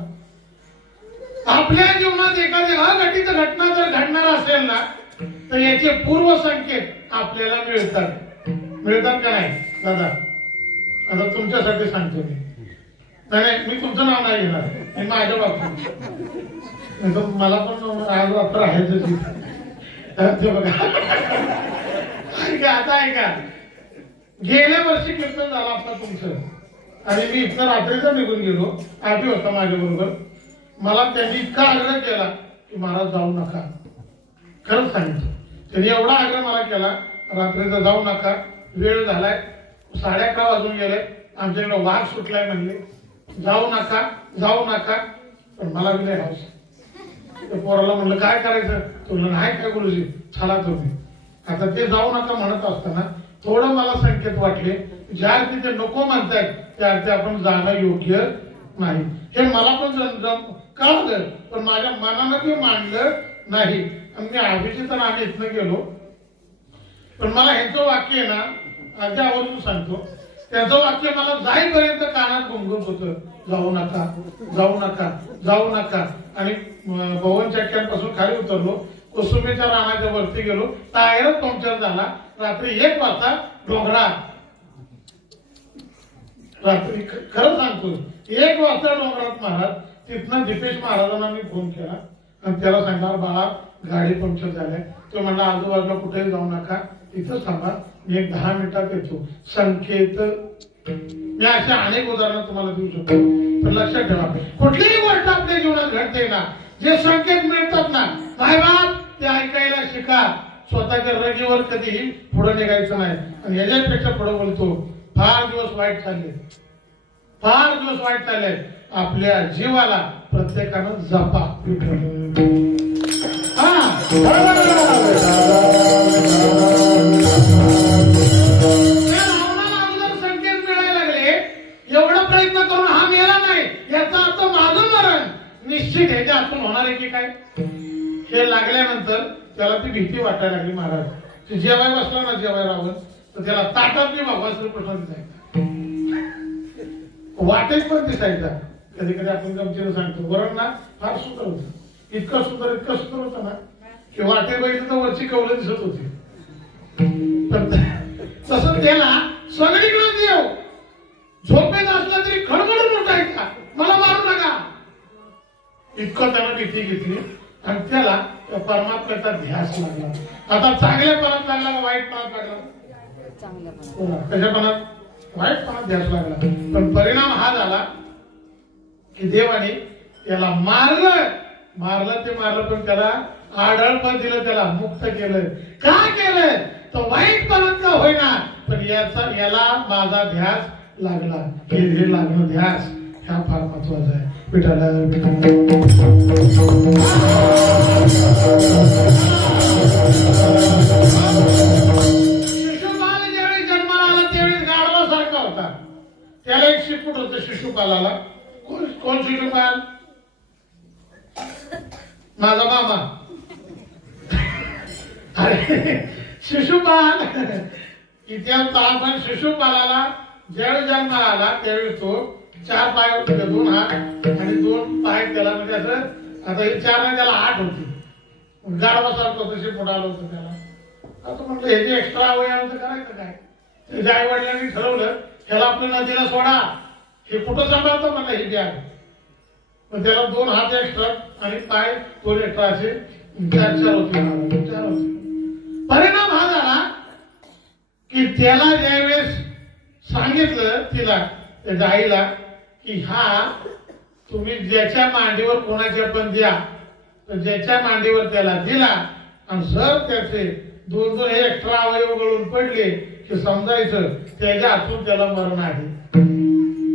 आपल्या जीवनात एखादी अघटित घटना जर घडणार असेल ना तर याचे पूर्व संकेत आपल्याला मिळतात का नाही दादा. आता तुमच्यासाठी सांगतो मी. नाही मी तुमचं नाव नाही घेणार. मी माझ्या बाबतीत मला पण आज वापर आहे ते बघा. ऐका आता ऐका. गेल्या वर्षी कीर्तन झालं आपलं तुमचं. आणि मी इतकं रात्रीचा निघून गेलो. आधी होता माझ्या बरोबर. मला त्यांनी इतका आग्रह केला की महाराज जाऊ नका. खरंच सांगितलं त्यांनी. एवढा आग्रह मला केला रात्रीचा जाऊ नका. वेळ झालाय 11:30 वाजून गेले. आमच्याकडे वाघ सुटलाय म्हणले जाऊ नका जाऊ नका. पण मला विलय हाऊस. पोराला म्हणलं काय करायचं. तुला नाही काय गुरुजी चला तुम्ही. आता ते जाऊ नका म्हणत असताना थोडं मला संकेत वाटले. ज्या अर्थी ते नको म्हणतायत त्या अर्थी आपण जाणं योग्य नाही. हे मला पण कळलं पण माझ्या मनानं ते मांडलं नाही. आणि मी अभिजित आम्ही इथनं गेलो. पण मला ह्याचं वाक्य आहे ना अगदी आवर्जून सांगतो. त्याचं वाक्य मला जाईपर्यंत कानात घुमघुमत होतं. जाऊ नका जाऊ नका जाऊ नका. आणि भवन चक्क्यांपासून खाली उतरलो. कुसुमेच्या रानाच्या वरती गेलो. टायरच पंक्चर झाला. रात्री 1 वाजता डोंगरात. रात्री खरं सांगतो 1 वाजता डोंगरात महाराज. तिथनं दीपेश महाराजांना मी फोन केला आणि त्याला सांगणार बाळा गाडी पंक्चर झालाय. तो म्हणला आजूबाजूला कुठेही जाऊ नका इथंच थांबा मी एक 10 मिनिटात येतो. संकेत मी अशा अनेक उदाहरणं तुम्हाला देऊ शकतो. पण लक्षात ठेवा कुठलीही गोष्ट आपल्या जीवनात घडते ना जे संकेत मिळतात ना साहेबाब ते ऐकायला शिका. स्वतःच्या रगेवर कधीही पुढे निघायचं नाही. आणि याच्यापेक्षा पुढे बोलतो फार दिवस वाईट चालले. फार दिवस वाईट चालले. आपल्या जीवाला प्रत्येकानं जपा. संकेत मिळायला लागले. एवढा प्रयत्न करून हा मेला नाही याचा अर्थ माझं मरण निश्चित ह्याच्या हातून होणार आहे की काय. हे लागल्यानंतर त्याला ती भीती वाटायला लागली. महाराज ते जेवाय बसला ना जेवाय रावण तर त्याला ताटात मी भगवान श्रीकृष्ण दिसायचा. वाटेत पण दिसायचा. कधी कधी आपण गमतीनं सांगतो वरण ना फार सुंदर होतं. इतकं सुंदर होतं ना की वाटे बघितलं तर वरची कवलं दिसत होती. तसं त्याला सगळीकडे देव झोपेत असला तरी खडखडून उठायचा मला मारू नका. इतकं त्यानं भीती घेतली आणि त्याला परमात्म्याचा ध्यास लागला. आता चांगल्यापणात लागला का वाईटपणात लागला. त्याच्यापणात वाईटपणात ध्यास लागला. पण परिणाम हा झाला की देवाने त्याला मारलं ते मारलं पण त्याला आढळपण दिलं. त्याला मुक्त केलं. का केलं तर वाईटपणात का होईना पण याला माझा ध्यास लागला. हे लागणं ध्यास ह्या फार महत्वाचा आहे. विठाला शिशुपाल ज्यावेळी जन्माला आला त्यावेळी गाढवासारखा होता. त्याला एक शिपूट होतं शिशुपालाला. कोण शिशुपाल. माझा मामा. अरे शिशुपाल इतिहास आपण शिशुपालाला ज्यावेळी जन्माला आला त्यावेळी तो 4 पाय होते, 2 हात आणि 2 पाय त्याला, म्हणजे असं आता हे 4 नाही त्याला 8 होती, गाढवासारखं तसे पुढालं होतं त्याला. आता म्हटलं हे जे एक्स्ट्रा अवयवांचं करायचं काय, त्याच्या आई वडिलांनी ठरवलं ह्याला आपल्या नदीला सोडा, हे कुठं सांभाळतं म्हणलं ही बॅग. मग त्याला 2 हात एक्स्ट्रा आणि पाय 2 एक्स्ट्रा असे 4 होते. परिणाम हा झाला की त्याला ज्यावेळेस सांगितलं तिला, त्याच्या आईला, की हा तुम्ही ज्याच्या मांडीवर कोणाच्या पण द्या, तर ज्याच्या मांडीवर त्याला दिला आणि जर त्याचे 2 एक्स्ट्रा अवयव गळून पडले की समजायचं त्याच्या हातून त्याला मरण आहे.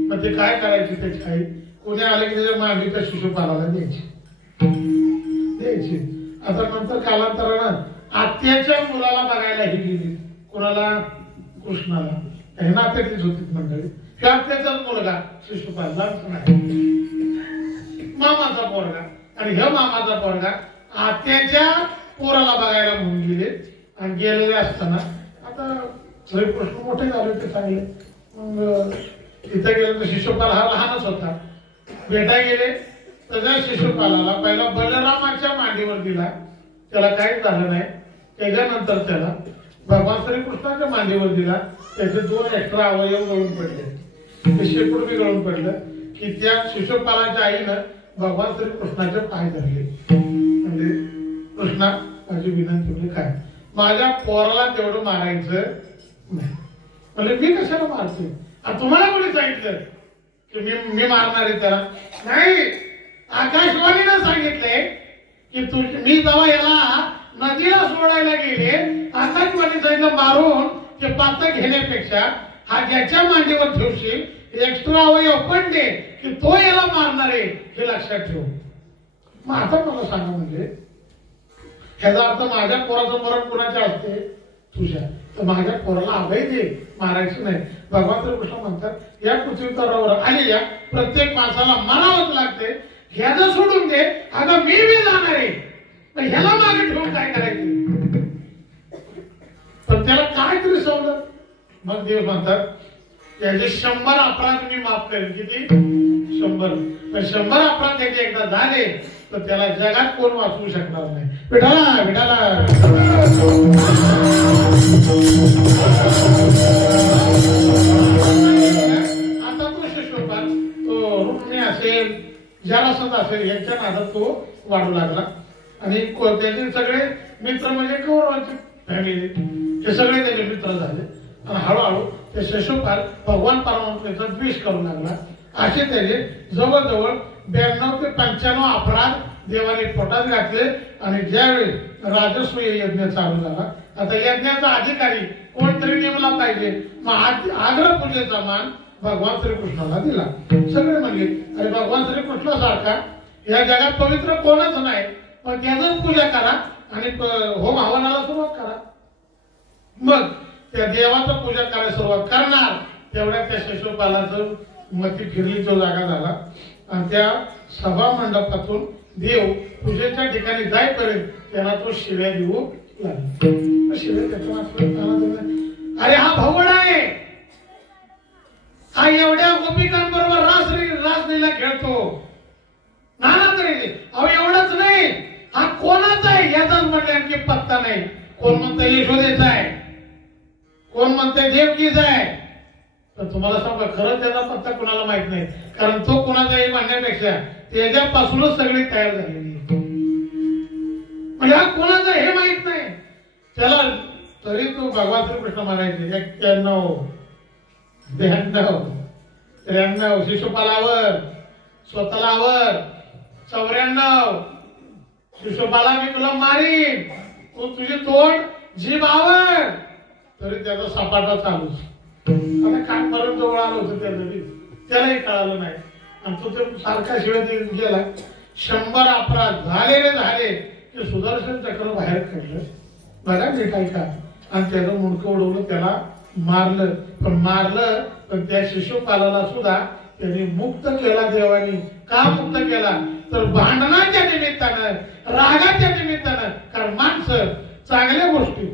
मग ते काय करायचे त्याची आई, कोणी आले की त्याच्या मांडीच्या शिशुपालाला द्यायची. आता नंतर कालांतरानं आत्याच्या मुलाला बघायला ही गेली, कोणाला, कृष्णाला. हे नात्यातलीच होती मंडळी. हे आत्याचाच मुलगा शिशुपाल, मामाचा पोरगा, आणि हे मामाचा पोरगा आत्याच्या पोराला बघायला म्हणून गेले. आणि गेलेले असताना आता सगळे प्रश्न मोठे झाले ते चांगले. मग तिथे गेले तर शिशुपाल हा लहानच होता. भेटा गेले तर त्या शिशुपालाला पहिला बलरामाच्या मांडीवर दिला, त्याला काहीच झालं नाही. त्याच्यानंतर त्याला भगवान श्रीकृष्णाच्या मांडीवर दिला, त्याचे 2 एक्स्ट्रा अवयव गळून पडले, ते शेपूट बी गळून पडलं. की त्या शिशुपालाच्या आईनं भगवान श्रीकृष्णाचे पाय धरले. म्हणजे कृष्णा माझी विनंती म्हणजे काय, माझ्या पोराला तेवढं मारायचं नाही. म्हणजे मी कशाला मारतोय, तुम्हाला कोणी सांगितलं की मी मारणार आहे त्याला? नाही, आकाशवाणीनं सांगितलंय की मी जेव्हा याला नदीला सोडायला गेले, आकाशवाणी सांगितलं मारून ते पातळ घेण्यापेक्षा हा ज्याच्या मांडीवर ठेवशील एक्स्ट्रा अवयव पडले की तो याला मारणार आहे हे लक्षात ठेव. मग आता मला सांगा, म्हणजे ह्याचा अर्थ माझ्या पोराचं मरण कुणाच्या असते? तुझ्या. तर माझ्या पोराला अभय दे, मारायचं नाही. भगवान श्रीकृष्ण म्हणतात या पृथ्वीतलावर आलेल्या प्रत्येक माणसाला मरावंच लागते. ह्याला सोडून दे, अगं मी बी जाणार आहे, ह्याला मागे ठेवून काय करायचं? तर त्याला काय तरी सवलत. मग देव म्हणतात त्याचे 100 अपराध मी माफ करेन. किती? 100. पण 100 अपराध त्याचे एकदा झाले तर त्याला जगात कोण वाचवू शकणार नाही. विठाला विठाला. आता तो शिशुपाल, तो रुक्मिणी असेल, जरासंध असेल, यांच्या नादात तो वाढू लागला. आणि त्याचे सगळे मित्र म्हणजे कौरवांची फॅमिली, हे सगळे त्याचे मित्र झाले. आणि हळूहळू ते शिशुपाल भगवान परमात्म्याचा द्वेष करू लागला. असे त्याचे जवळजवळ 92 ते 95 अपराध देवाने पोटात घातले. आणि ज्यावेळी राजसूय यज्ञ चालू झाला, आता यज्ञाचा अधिकारी कोणतरी नेमला पाहिजे. मग आग्रह पूजेचा मान भगवान श्रीकृष्णाला दिला. सगळे म्हणले अरे भगवान श्रीकृष्णासारखा या जगात पवित्र कोणच नाही, पण त्याच पूजा करा आणि होम हवनाला सुरुवात करा. मग त्या देवाचं पूजा करायला सुरुवात करणार तेवढ्या त्या शिशुपालाचं मती फिरली, तो जागा झाला. आणि त्या सभा मंडपातून देव पूजेच्या ठिकाणी जाईपर्यंत त्याला तो शिव्या देऊ लागला. शिव्या त्याच्या अरे हा भवड आहे, हा एवढ्या गोपिकांबरोबर रासलीला खेळतो, नाना तरी. अहो एवढंच नाही, हा कोणाचा आहे याचाच म्हटलं आणखी पत्ता नाही. कोण म्हणतं यशोदेचा आहे, कोण म्हणतंय देवकीचा आहे. तर तुम्हाला सांगा खरं त्याचा पत्ता कोणाला माहित नाही, कारण तो कोणाचा आहे म्हणण्यापेक्षा त्याच्यापासूनच सगळी तयार झालेली आहे. म्हणजे हा कोणाचा हे माहित नाही त्याला. तरी तो भगवान श्रीकृष्ण म्हणायचे 91, 92, 93 शिशुपालावर, स्वतःलावर 94. शिशुपाला मी तुला मारीन, तू तुझी तोंड जीभ आवर. तरी त्याचा सपाटा चालूच. आता काय मरण जवळ आलं होतं त्यालाही कळालं नाही. आणि तो ते सारखा शिवाय गेला. 100 अपराध झाले की सुदर्शन चक्र बाहेर काढलं. बघा नीट ऐका. आणि त्याचं मुंडकं उडवलं, त्याला मारलं. पण त्या शिशुपालाला सुद्धा त्यांनी मुक्त केला देवानी. का मुक्त केला? तर भांडणाच्या निमित्तानं, रागाच्या निमित्तानं. कारण माणसं चांगल्या गोष्टी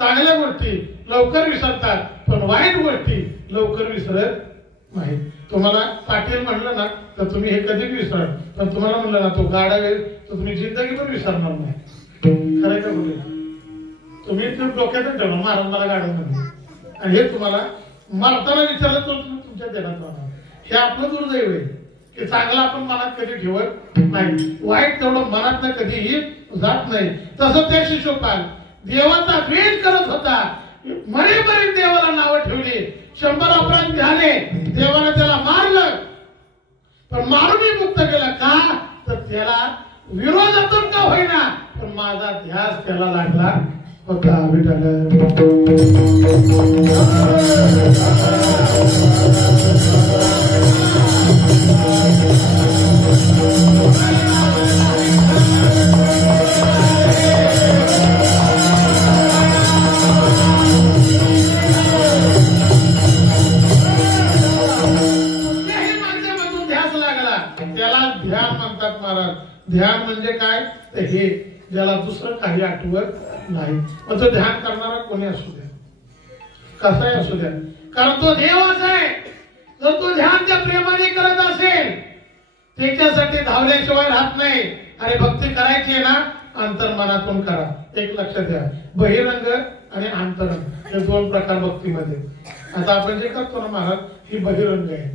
चांगल्या गोष्टी लवकर विसरतात, पण वाईट गोष्टी लवकर विसरत नाही. तुम्हाला पाटील म्हणलं ना तर तुम्ही हे कधी विसरा, पण तुम्हाला म्हणलं ना तो गाडा तर तुम्ही जिंदगी पण विसरणार नाही. खरं का कुठे तुम्ही डोक्यातच ठेवणार महाराज मला गाडा म्हणून, आणि हे तुम्हाला मारताना विचारलं तर तुमच्या देण्यात राहणार. हे आपलं दुर्दैव आहे की चांगलं आपण मनात कधी ठेवत नाही, वाईट तेवढं मनात ना कधीही जात नाही. तसं त्या शिशुपाल देवाचा द्वेष करत होता, मरेपर्यंत देवाला नावं ठेवली, 100 अपराध झाले, देवाला त्याला मारलं, पण मारूनही मुक्त केलं. का तर त्याला विरोधातून का होईना पण माझा ध्यास त्याला लागला होता. ध्यान म्हणजे काय तर हे ज्याला दुसरं काही आठवत नाही, पण तो ध्यान करणारा कोणी असू द्या, कसाही असू द्या, कारण तो देवच आहे. जर तो ध्यान त्या प्रेमाने करत असेल त्याच्यासाठी धावल्याशिवाय राहत नाही. आणि भक्ती करायची आहे ना अंतर्मनातून करा. एक लक्षात द्या, बहिरंग आणि अंतरंग हे 2 प्रकार भक्तीमध्ये. आता आपण जे करतो ना महाराज ही बहिरंग आहे.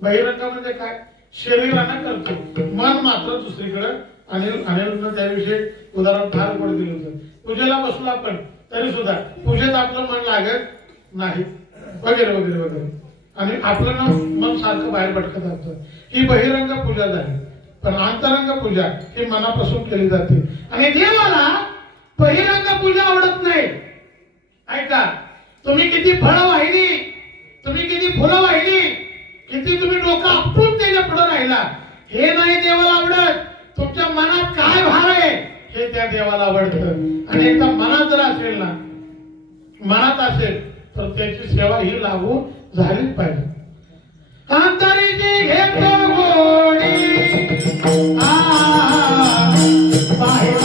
बहिरंग म्हणजे काय, शरीरानं करतो, मन मात्र दुसरीकडे. अनिल त्याविषयी उदाहरण फार गोड दिलं होतं. पूजेला बसलो आपण तरी सुद्धा पूजेत आपलं मन लागत नाही वगैरे वगैरे वगैरे, आणि आपलं ना मन सारखं बाहेर भटकत असतं. ही बहिरंग पूजा झाली. पण अंतरंग पूजा ही मनापासून केली जाते. आणि देवाला बहिरंग पूजा आवडत नाही. ऐका, तुम्ही किती फळं वाहिली, तुम्ही किती फुलं वाहिली, किती तुम्ही डोकं आपटून त्याच्या पुढे राहिला, हे नाही देवाला आवडत. तुमच्या मनात काय भाव आहे हे त्या देवाला आवडतं. आणि एकदा मनात जर असेल ना, मनात असेल तर त्याची सेवा ही लागू झालीच पाहिजे. अंतरीची घेतो गोडी बाहेर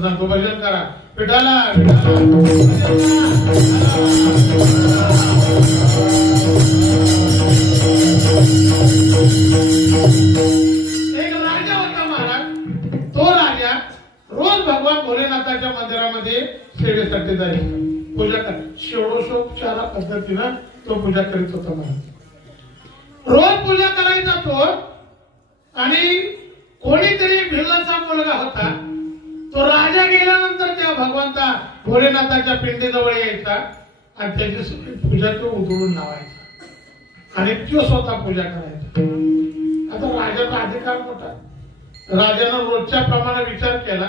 सांगतो. भजन करा विठाला एक राजा होता महाराज. तो राजा रोज भगवान भोलेनाथाच्या मंदिरामध्ये सेवेसाठी जायचा, पूजा कर षोडशोपचार पद्धतीनं तो पूजा करीत होता महाराज. रोज पूजा करायचा तो. आणि कोणीतरी भिल्लाचा मुलगा होता, तो राजा गेल्यानंतर त्या भगवंता भोलेनाथाच्या पिंडीजवळ यायचा आणि त्याची पूजा तो उधळून लावायचा आणि तो स्वतः पूजा करायचा. आता राजाचा अधिकार मोठा. राजानं रोजच्या प्रमाणे विचार केला,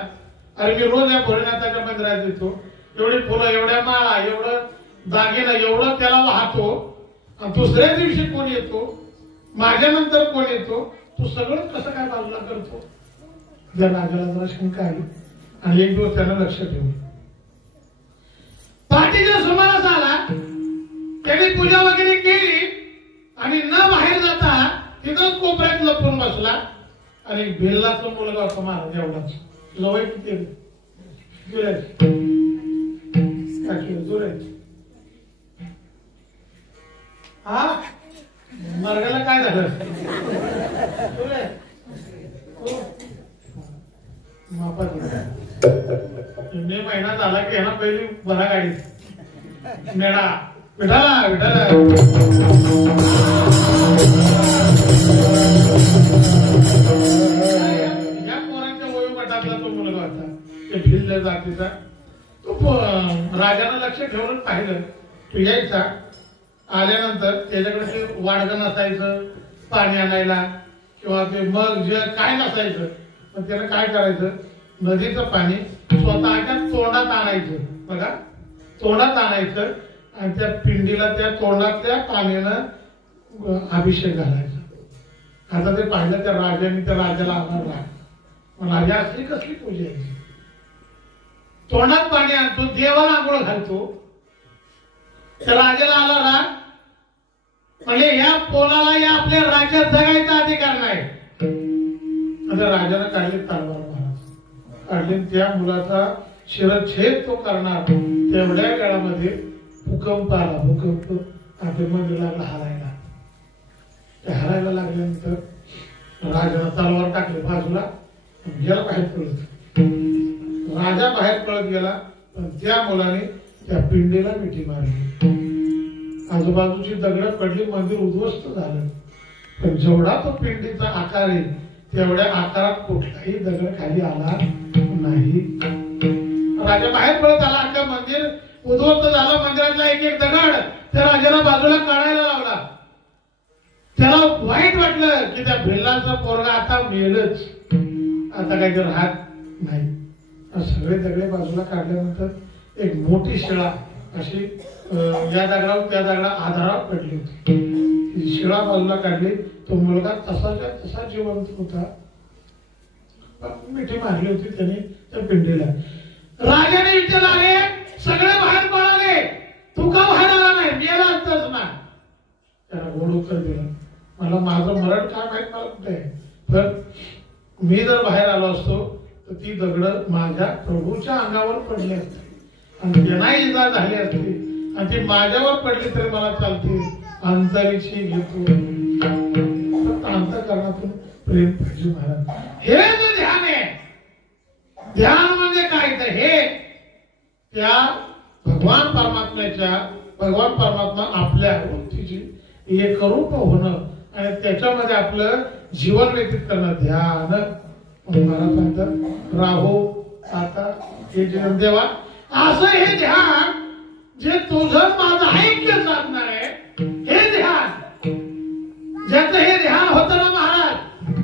अरे मी रोज या भोलेनाथाच्या मंदिरात येतो, एवढी फुलं, एवढ्या माळा, एवढं दागिना, एवढं त्याला वाहतो, आणि दुसऱ्या दिवशी कोण येतो, माझ्यानंतर कोण येतो, तू सगळं कसं काय बाजूला करतो. त्या राजाला जरा शंका आली आणि एक दिवस त्यानं लक्ष ठेवलं. पहाटेच्या सुमारास आला, त्याने पूजा वगैरे केली आणि न बाहेर जाता तिथं कोपऱ्यात लपून बसला. आणि भिल्लाचा मुलगा होता महाराज एवढाच, लवय किती हा मार्गाला काय झालं मे महिना झाला की ह्याला पहिली बरा गाडी मेळा विठाला विठाला या पोरांच्या वयोगटातला तो मुलगा होता ते भिल्ल जातीचा तो राजानं लक्ष ठेवून पाहिलं तो यायचा आल्यानंतर त्याच्याकडे ते वाडगं नसायचं पाणी आणायला किंवा ते मग जे काय नसायचं पण त्याला काय करायचं नदीचं पाणी स्वतःच्या तोंडात आणायचं बघा तोंडात आणायचं आणि त्या पिंडीला त्या तोंडातल्या पाण्यानं अभिषेक घालायचा आता ते पाहिलं त्या राजाने त्या राजाला आणायला राजा असली कसली पूजा यायची तोंडात पाणी आणतो देवाला आंघोळ घालतो त्या राजाला आला राग म्हणजे या पोलाला या आपल्या राज्यात जगायचा अधिकार नाही आता राजाने काढले तलवार महाराज काढले त्या मुलाचा शिरच्छेद तो करणार तेवढ्या काळामध्ये भूकंप आला भूकंप मध्ये लागला हलायला त्या हलायला लागल्यानंतर राजाने तलवार टाकली बाजूला गेला बाहेर पळत राजा बाहेर पळत गेला पण त्या मुलाने त्या पिंडीला मिठी मारली आजूबाजूची दगड पडली मंदिर उद्ध्वस्त झालं पण जेवढा तो पिंडीचा आकार आहे तेवढ्या आकारात कुठलाही दगड खाली आला नाही राजा बाहेर पळत आला अख्खं मंदिर उद्ध्वस्त झालं मंदिरातला एक एक दगड त्या राजाला बाजूला काढायला लावला त्याला वाईट वाटलं की त्या भिल्लाचा पोरगा आता मेलच आता काही राहत नाही सगळे दगडे बाजूला काढल्यानंतर एक मोठी शिळा अशी या दगडावर त्या दगडा आधारावर पडली होती शिळा बाजूला काढली तो मुलगा तसाच्या तसा जिवंत होता मिठी मारली होती त्याने त्या पिंडीला राजाने विचारले सगळे बाहेर पळाले तू का बाहेर आला नाही मेला असताच ना त्याला गोड उत्तर दिलं मला माझं मरण काय माहित मला कुठे आहे पण मी जर बाहेर आलो असतो तर ती दगड माझ्या प्रभूच्या अंगावर पडली असते आणि त्यांना इजा झाली असती आणि ती माझ्यावर पडली तरी मला चालते अंतरीची घेतो फक्त अंतःकरणातून प्रेम पाहिजे महाराज हे जे ध्यान आहे ध्यान म्हणजे काय तर हे त्या भगवान परमात्मा आपल्या वृत्तीची एकरूप होणं आणि त्याच्यामध्ये आपलं जीवन व्यतीत करणं ध्यान महाराज सांगतात राहो आता हे जीवन देवा असं हे ध्यान जे तुझं माझं ऐक्य साधणार आहे हे ध्यान ज्याचं हे ध्यान होतं ना महाराज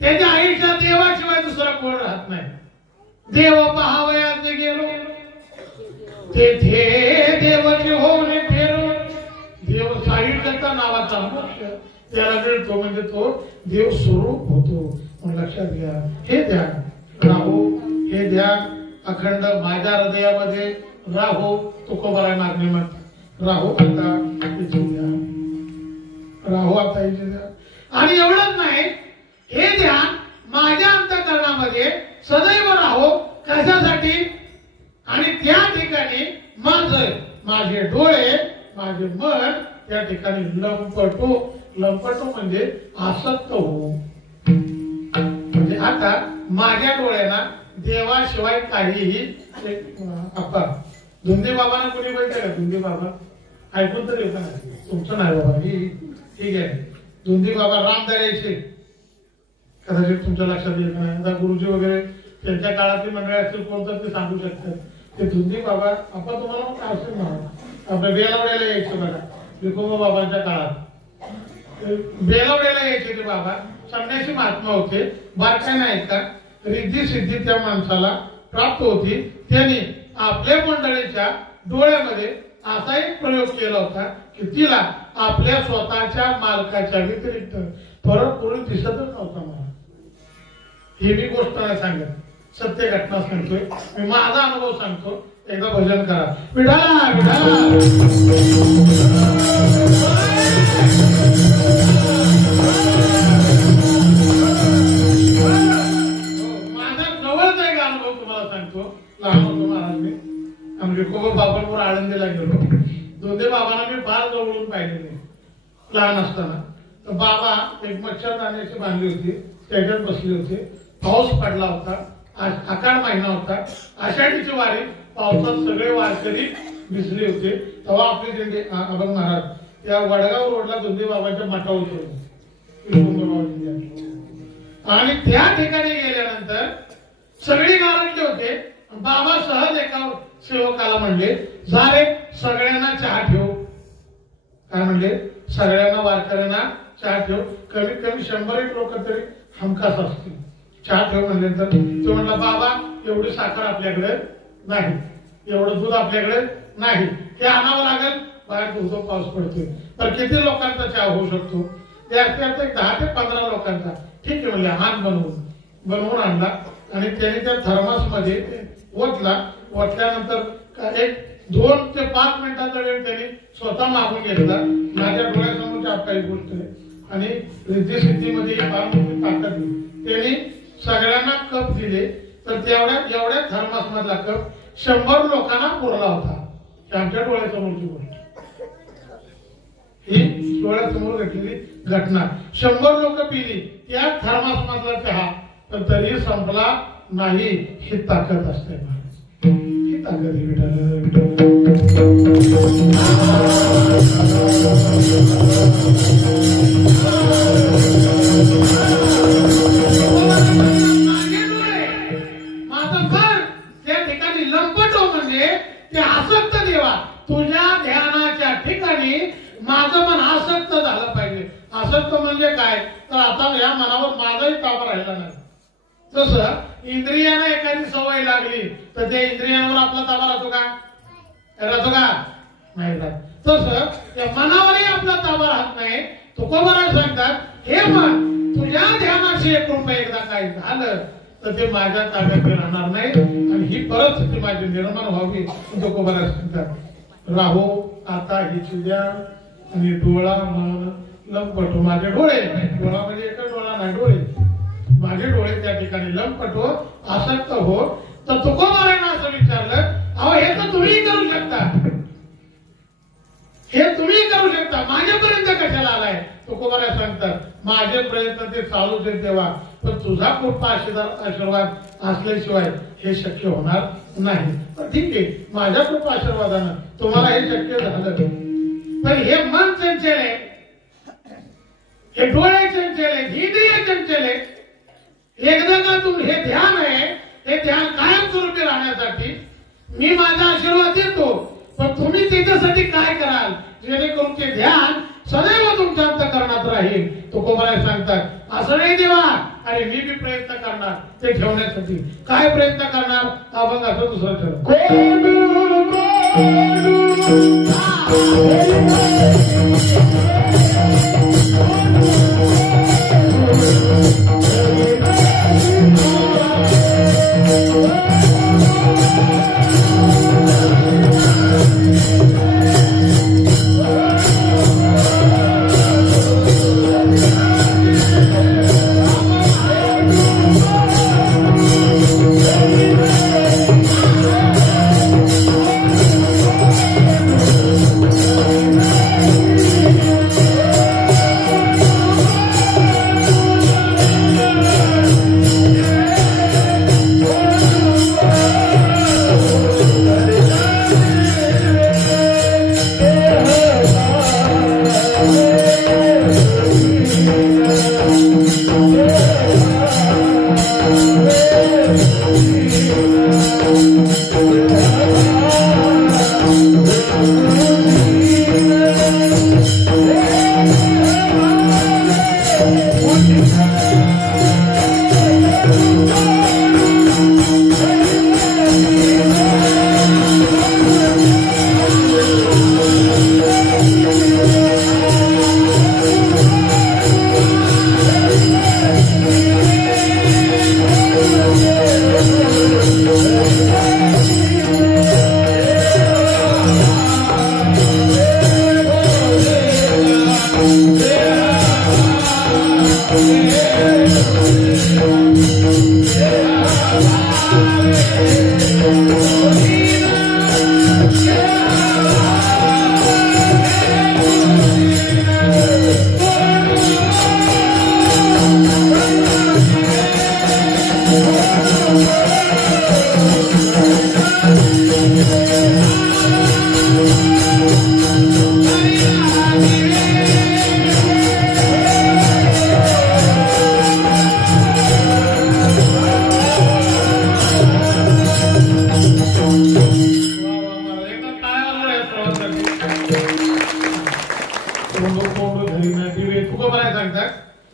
त्याच्या आयुष्यात देवाशिवाय दुसरा कोण राहत नाही देव पहावयास गेलो तेथे देवाची होऊन फेरो देव साहित्याचा नावाचा मोक्ष त्याला मिळतो म्हणजे तो देव स्वरूप होतो लक्षात घ्या हे ध्यान राहो हे ध्यान अखंड माझ्या हृदयामध्ये राहो तुकोबारा मागणी म्हणतात राहो आता राहो आता आणि एवढंच नाही हे ध्यान माझ्या अंतःकरणामध्ये सदैव राहो कशासाठी आणि त्या ठिकाणी माझे डोळे माझे मन त्या ठिकाणी लंपटो म्हणजे आसक्त हो म्हणजे आता माझ्या डोळ्यांना देवाशिवाय काहीही अप्पा धुंदी बाबांना कोणी बघितलं का धुंदी बाबा ऐकून तर येतं ना तुमचं नाही बाबा ठीक आहे धुंदी बाबा रामदाऱ्याचे कदाचित तुमच्या लक्षात येत नाही आता गुरुजी वगैरे त्यांच्या काळातली मंडळी असतील कोणतं ते सांगू शकतात ते धुंदी बाबा आपण तुम्हाला असेल म्हणा आपल्या बेलावड्याला यायचं बघा विकोबा बाबांच्या काळात बेलावड्याला यायचे ते बाबा संन्यासी महात्मा होते बारकाय नाही का रिद्धी सिद्धी त्या माणसाला प्राप्त होती त्यांनी आपल्या मंडळीच्या डोळ्यामध्ये असा एक प्रयोग केला होता की तिला आपल्या स्वतःच्या मालकाच्या व्यतिरिक्त फरक कोणी दिसतच नव्हता मला ही मी गोष्ट नाही सांगत सत्य घटना सांगतोय मी माझा अनुभव सांगतो एकदा भजन करा विठाला विठाला माझा जवळचा एक अनुभव तुम्हाला सांगतो लहान आम्ही विकोबा बाबांवर आळंदीला गेलो. दोन्ही बाबांना मी फार जवळून पाहिलेले लहान असताना. तर बाबा एक मच्छरदाणी अशी बांधली होती, त्याच्यात बसले होते. पाऊस पडला होता, आषाढ महिना होता, आषाढीची वारी, पावसात सगळे वारकरी भिजले होते. तेव्हा आपले दिंडी अभंग महाराज त्या वडगाव रोडला दोन्ही बाबांच्या मठावर उतरले आणि त्या ठिकाणी गेल्यानंतर सगळे गारटले होते. बाबा सहज एका सेवकाला म्हणले, जा रे सगळ्यांना चहा ठेव. काय म्हणले? सगळ्यांना वारकऱ्यांना चहा ठेव. कमीत कमी 100 लोक तरी हमखास असतील. चहा ठेव म्हणल्यानंतर तो म्हणला, बाबा एवढी साखर आपल्याकडे नाही, एवढं दूध आपल्याकडे नाही, हे आणावं लागेल. बाहेर धुतो पाऊस पडतोय, तर किती लोकांचा चहा होऊ शकतो? त्यात 10 ते 15 लोकांचा. ठीक आहे म्हणले, हात बनवून आणला आणि त्याने त्या थर्मास मध्ये ओतला. ओतल्यानंतर एक 2 ते 5 मिनिटाचा वेळ त्यांनी स्वतः मागून घेतला. माझ्या डोळ्यासमोरची काही गोष्ट आहे आणि रिद्धी सिद्धीमध्ये ताकद त्यांनी सगळ्यांना कप दिले. तर एवढ्या थर्मास मधला कप 100 लोकांना पुरला होता. आमच्या डोळ्यासमोरची गोष्ट, ही डोळ्यासमोर घडलेली घटना. 100 लोक पिली त्या थर्मास मधला चहा, तर तरी संपला नाही. ही ताकद असते, ही ताकद आहे. माझं घर त्या ठिकाणी लंपटो म्हणजे ते आसक्त देवा, तुझ्या ध्यानाच्या ठिकाणी माझं मन आसक्त झालं पाहिजे. आसक्त म्हणजे काय? तर आता या मनावर माझाही ताबा राहिला नाही. तसं इंद्रियांना एखादी सवय लागली तर त्या इंद्रियांवर आपला ताबा राहतो का? नाही राहत. तसं त्या मनावरही आपला ताबा राहत नाही. तुकोबाराज सांगतात, हे मन तुझ्या ध्यानाशी एकरूप एकदा काय झालं तर ते माझ्या ताब्यात राहणार नाही आणि ही परिस्थिती माझी निर्माण व्हावी. तुकोबाराज सांगतात, राहो आता हिची द्या आणि डोळा मन लंपटो. माझे डोळे, डोळा म्हणजे एकच डोळा नाही, डोळे, माझे डोळे त्या ठिकाणी लंपटो, आसक्त हो. तर तुकोबारांना असं विचारलं, अहो हे तर तुम्ही करू शकता, हे तुम्ही करू शकता, माझ्यापर्यंत कशाला आलाय? तुकोबाराय सांगतात, माझे प्रयत्न ते चालूच आहेत तेव्हा, पण तुझा कृपा आशीर्वाद असल्याशिवाय हे शक्य होणार नाही. तर ठीक आहे, माझ्या कृपा आशीर्वादानं तुम्हाला हे शक्य झालं. पण हे मन चंचल आहे, हे डोळे चंचल आहेत, इंद्रिय चंचल आहे. एकदा का तुम्ही हे ध्यान आहे, हे ध्यान कायमस्वरूपी राहण्यासाठी मी माझा आशीर्वाद देतो. पण तुम्ही त्याच्यासाठी काय कराल जेणेकरून ते ध्यान सदैव तुमच्या अंतःकरणात राहील? तुकोबाराय सांगतात, असं नाही देवा आणि मी बी प्रयत्न करणार ते ठेवण्यासाठी. काय प्रयत्न करणार? अभंग असं दुसरं ठरव.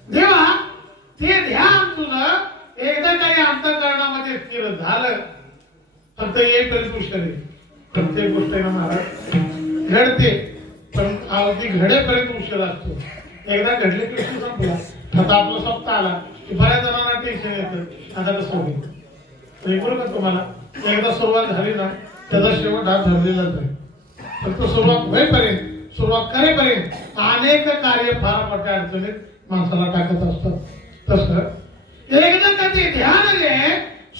देवा ते ध्यान तुझं एकदा काही अंतःकरणामध्ये स्थिर झालं फक्त येईपर्यंत पुष्कळ आहे. प्रत्येक गोष्ट ना महाराज घडते पण अगदी घडेपर्यंत उशीर असतो. एकदा घडले की विषय संपला. आता आपला सप्ताह आला की बऱ्याच जणांना टेन्शन येतं आता कसं होईल. बोलू का तुम्हाला एकदा सुरुवात झाली ना त्याचा शेवट हा ठरलेलाच आहे. फक्त सुरुवात होईपर्यंत सुरुवात करेपर्यंत अनेक कार्य फार मोठ्या अडचणीत माणसाला टाकत असतात. तसं एकदा का ते ध्यान आहे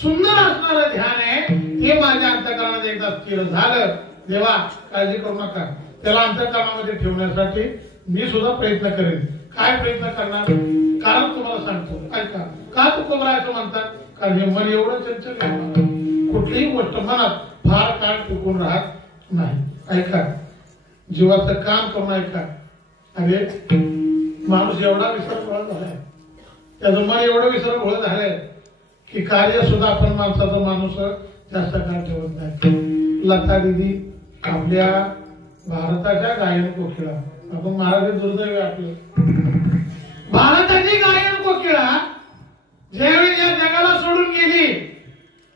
सुंदर असणारं ध्यान आहे ते माझ्या अंतःकरणात एकदा स्थिर झालं. देवा काळजी करू नका त्याला अंतःकरणामध्ये ठेवण्यासाठी मी सुद्धा प्रयत्न करेन. काय प्रयत्न करणार कारण तुम्हाला सांगतो ऐका. का तुकोबरायचं म्हणतात कारण हे मन एवढं चंचल आहे कुठलीही गोष्ट मनात फार काळ टिकून राहत नाही. ऐका जीवाचं काम करून ऐका. अरे माणूस एवढा विसरभोळ झालाय त्याचं मन एवढं विसरभोळ झालंय की कार्य सुद्धा आपण माणसाचा माणूस जास्त काळ ठेवत नाही. लता दीदी आपल्या भारताच्या गायन कोकिळा आपण महाराज दुर्दैव आपलं भारताची गायन कोकिळा ज्यावेळी या जगाला सोडून गेली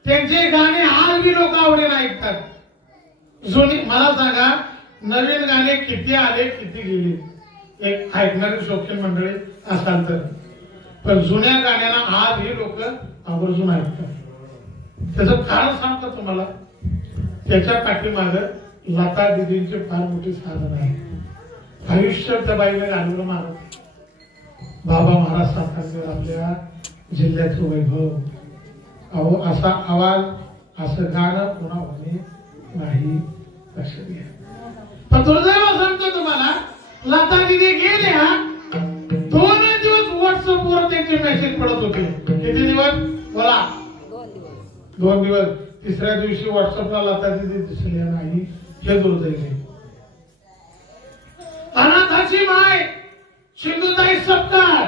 त्यांचे गाणे आज बी लोक आवडीने ऐकतात. जुनी मला सांगा नवीन गाणे किती आले किती गेले एक ऐकणारी शौकीन मंडळी असाल तर पण जुन्या गाण्यांना आज ही लोक आवर्जून ऐकतात. त्याचं कारण सांगतो तुम्हाला त्याच्या पाठीमाग लता दिदींचे फार मोठी साधन आहे. आयुष्य त्या बाईने घालवलं महाराज. बाबा महाराज सातारकर आपल्या जिल्ह्याचं वैभव अहो असा आवाज असं गाणं पुन्हा होणे नाही. लक्षात घ्या. पण दुर्दैव सांगतो तुम्हाला लता दिदी गेल्या 2 दिवस व्हॉट्सअपवर त्यांचे मेसेज पडत होते. किती दिवस बोला 2 दिवस. तिसऱ्या दिवशी व्हॉट्सअपला लता दिदी दिसल्या नाही. हे दुर्दैव आहे. अनाथाची माय सिंधुताई सपकाळ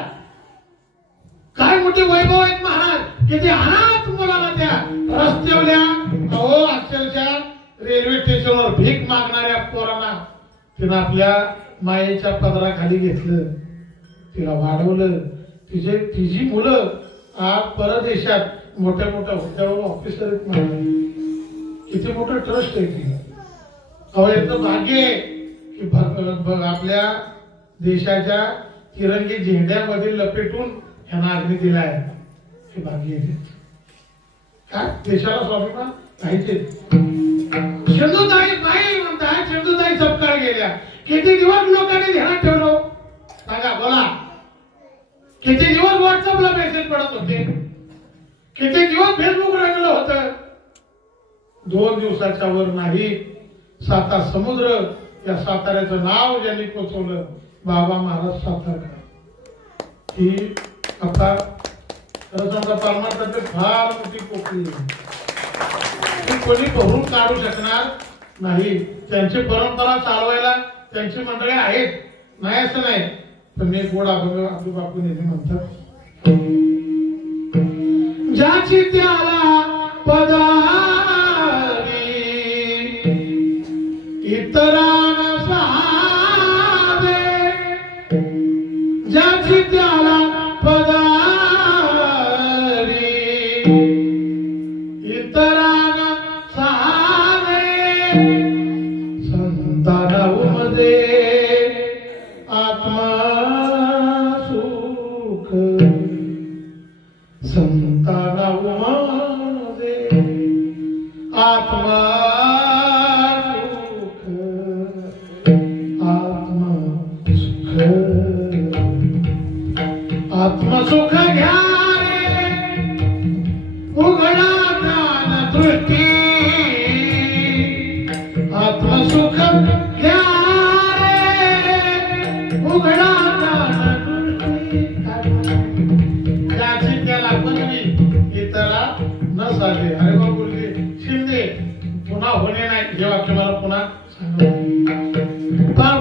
काय मोठी वैभव आहेत महाराज. किती अनाथ मुलाला त्या रस्त्यावल्या अहो अक्षरशः रेल्वे स्टेशनवर भीक मागणाऱ्या पोरांना तिनं आपल्या मायेच्या पदराखाली घेतलं. तिला वाढवलं. तिची मुलं आज परदेशात मोठ्या मोठ्या हुद्द्यावर ऑफिसर आहेत. किती मोठं ट्रस्ट आहे ती. अहो याचं भाग्य आहे की आपल्या देशाच्या तिरंगी झेंड्यामध्ये लपेटून यांना अग्नी दिलाय. हे भाग्य आहे. काय देशाला स्वाभिमान पाहिजे. सिंधुताई बाई म्हणतात सिंधुताई सपकाळ गेल्या. किती दिवस लोकांनी ध्यानात ठेवलं सांगा बोला. किती दिवस व्हॉट्सअपला मेसेज पडत होते. किती दिवस फेसबुक रंगलं होतं. 2 दिवसाच्या वर नाही. साता समुद्र या साताऱ्याचं नाव ज्यांनी पोचवलं बाबा महाराज सातारकर. ही आता परमार्थाची फार मोठी पोकळी कोणी भरून काढू शकणार नाही. त्यांची परंपरा चालवायला त्यांची मंडळी आहेत नाही असं नाही. पण मी गोड आपली बापू नेहमी म्हणतात ज्याची त्याला पदारी इतरांना सावे ज्याची त्याला पदारी इतरांना सावे संतानामध्ये आत्मा सुख संतानामध्ये आत्मा आत्मसुख घ्या रे उघडा ज्ञान दृष्टी आत्मसुख घ्या रे उघडा ज्ञान दृष्टी त्याची त्याला पदवी इतरा न साधे. अरे बाबा बोलले शिंदे पुन्हा होणे नाही. जेव्हा तुम्हाला पुन्हा सांगतो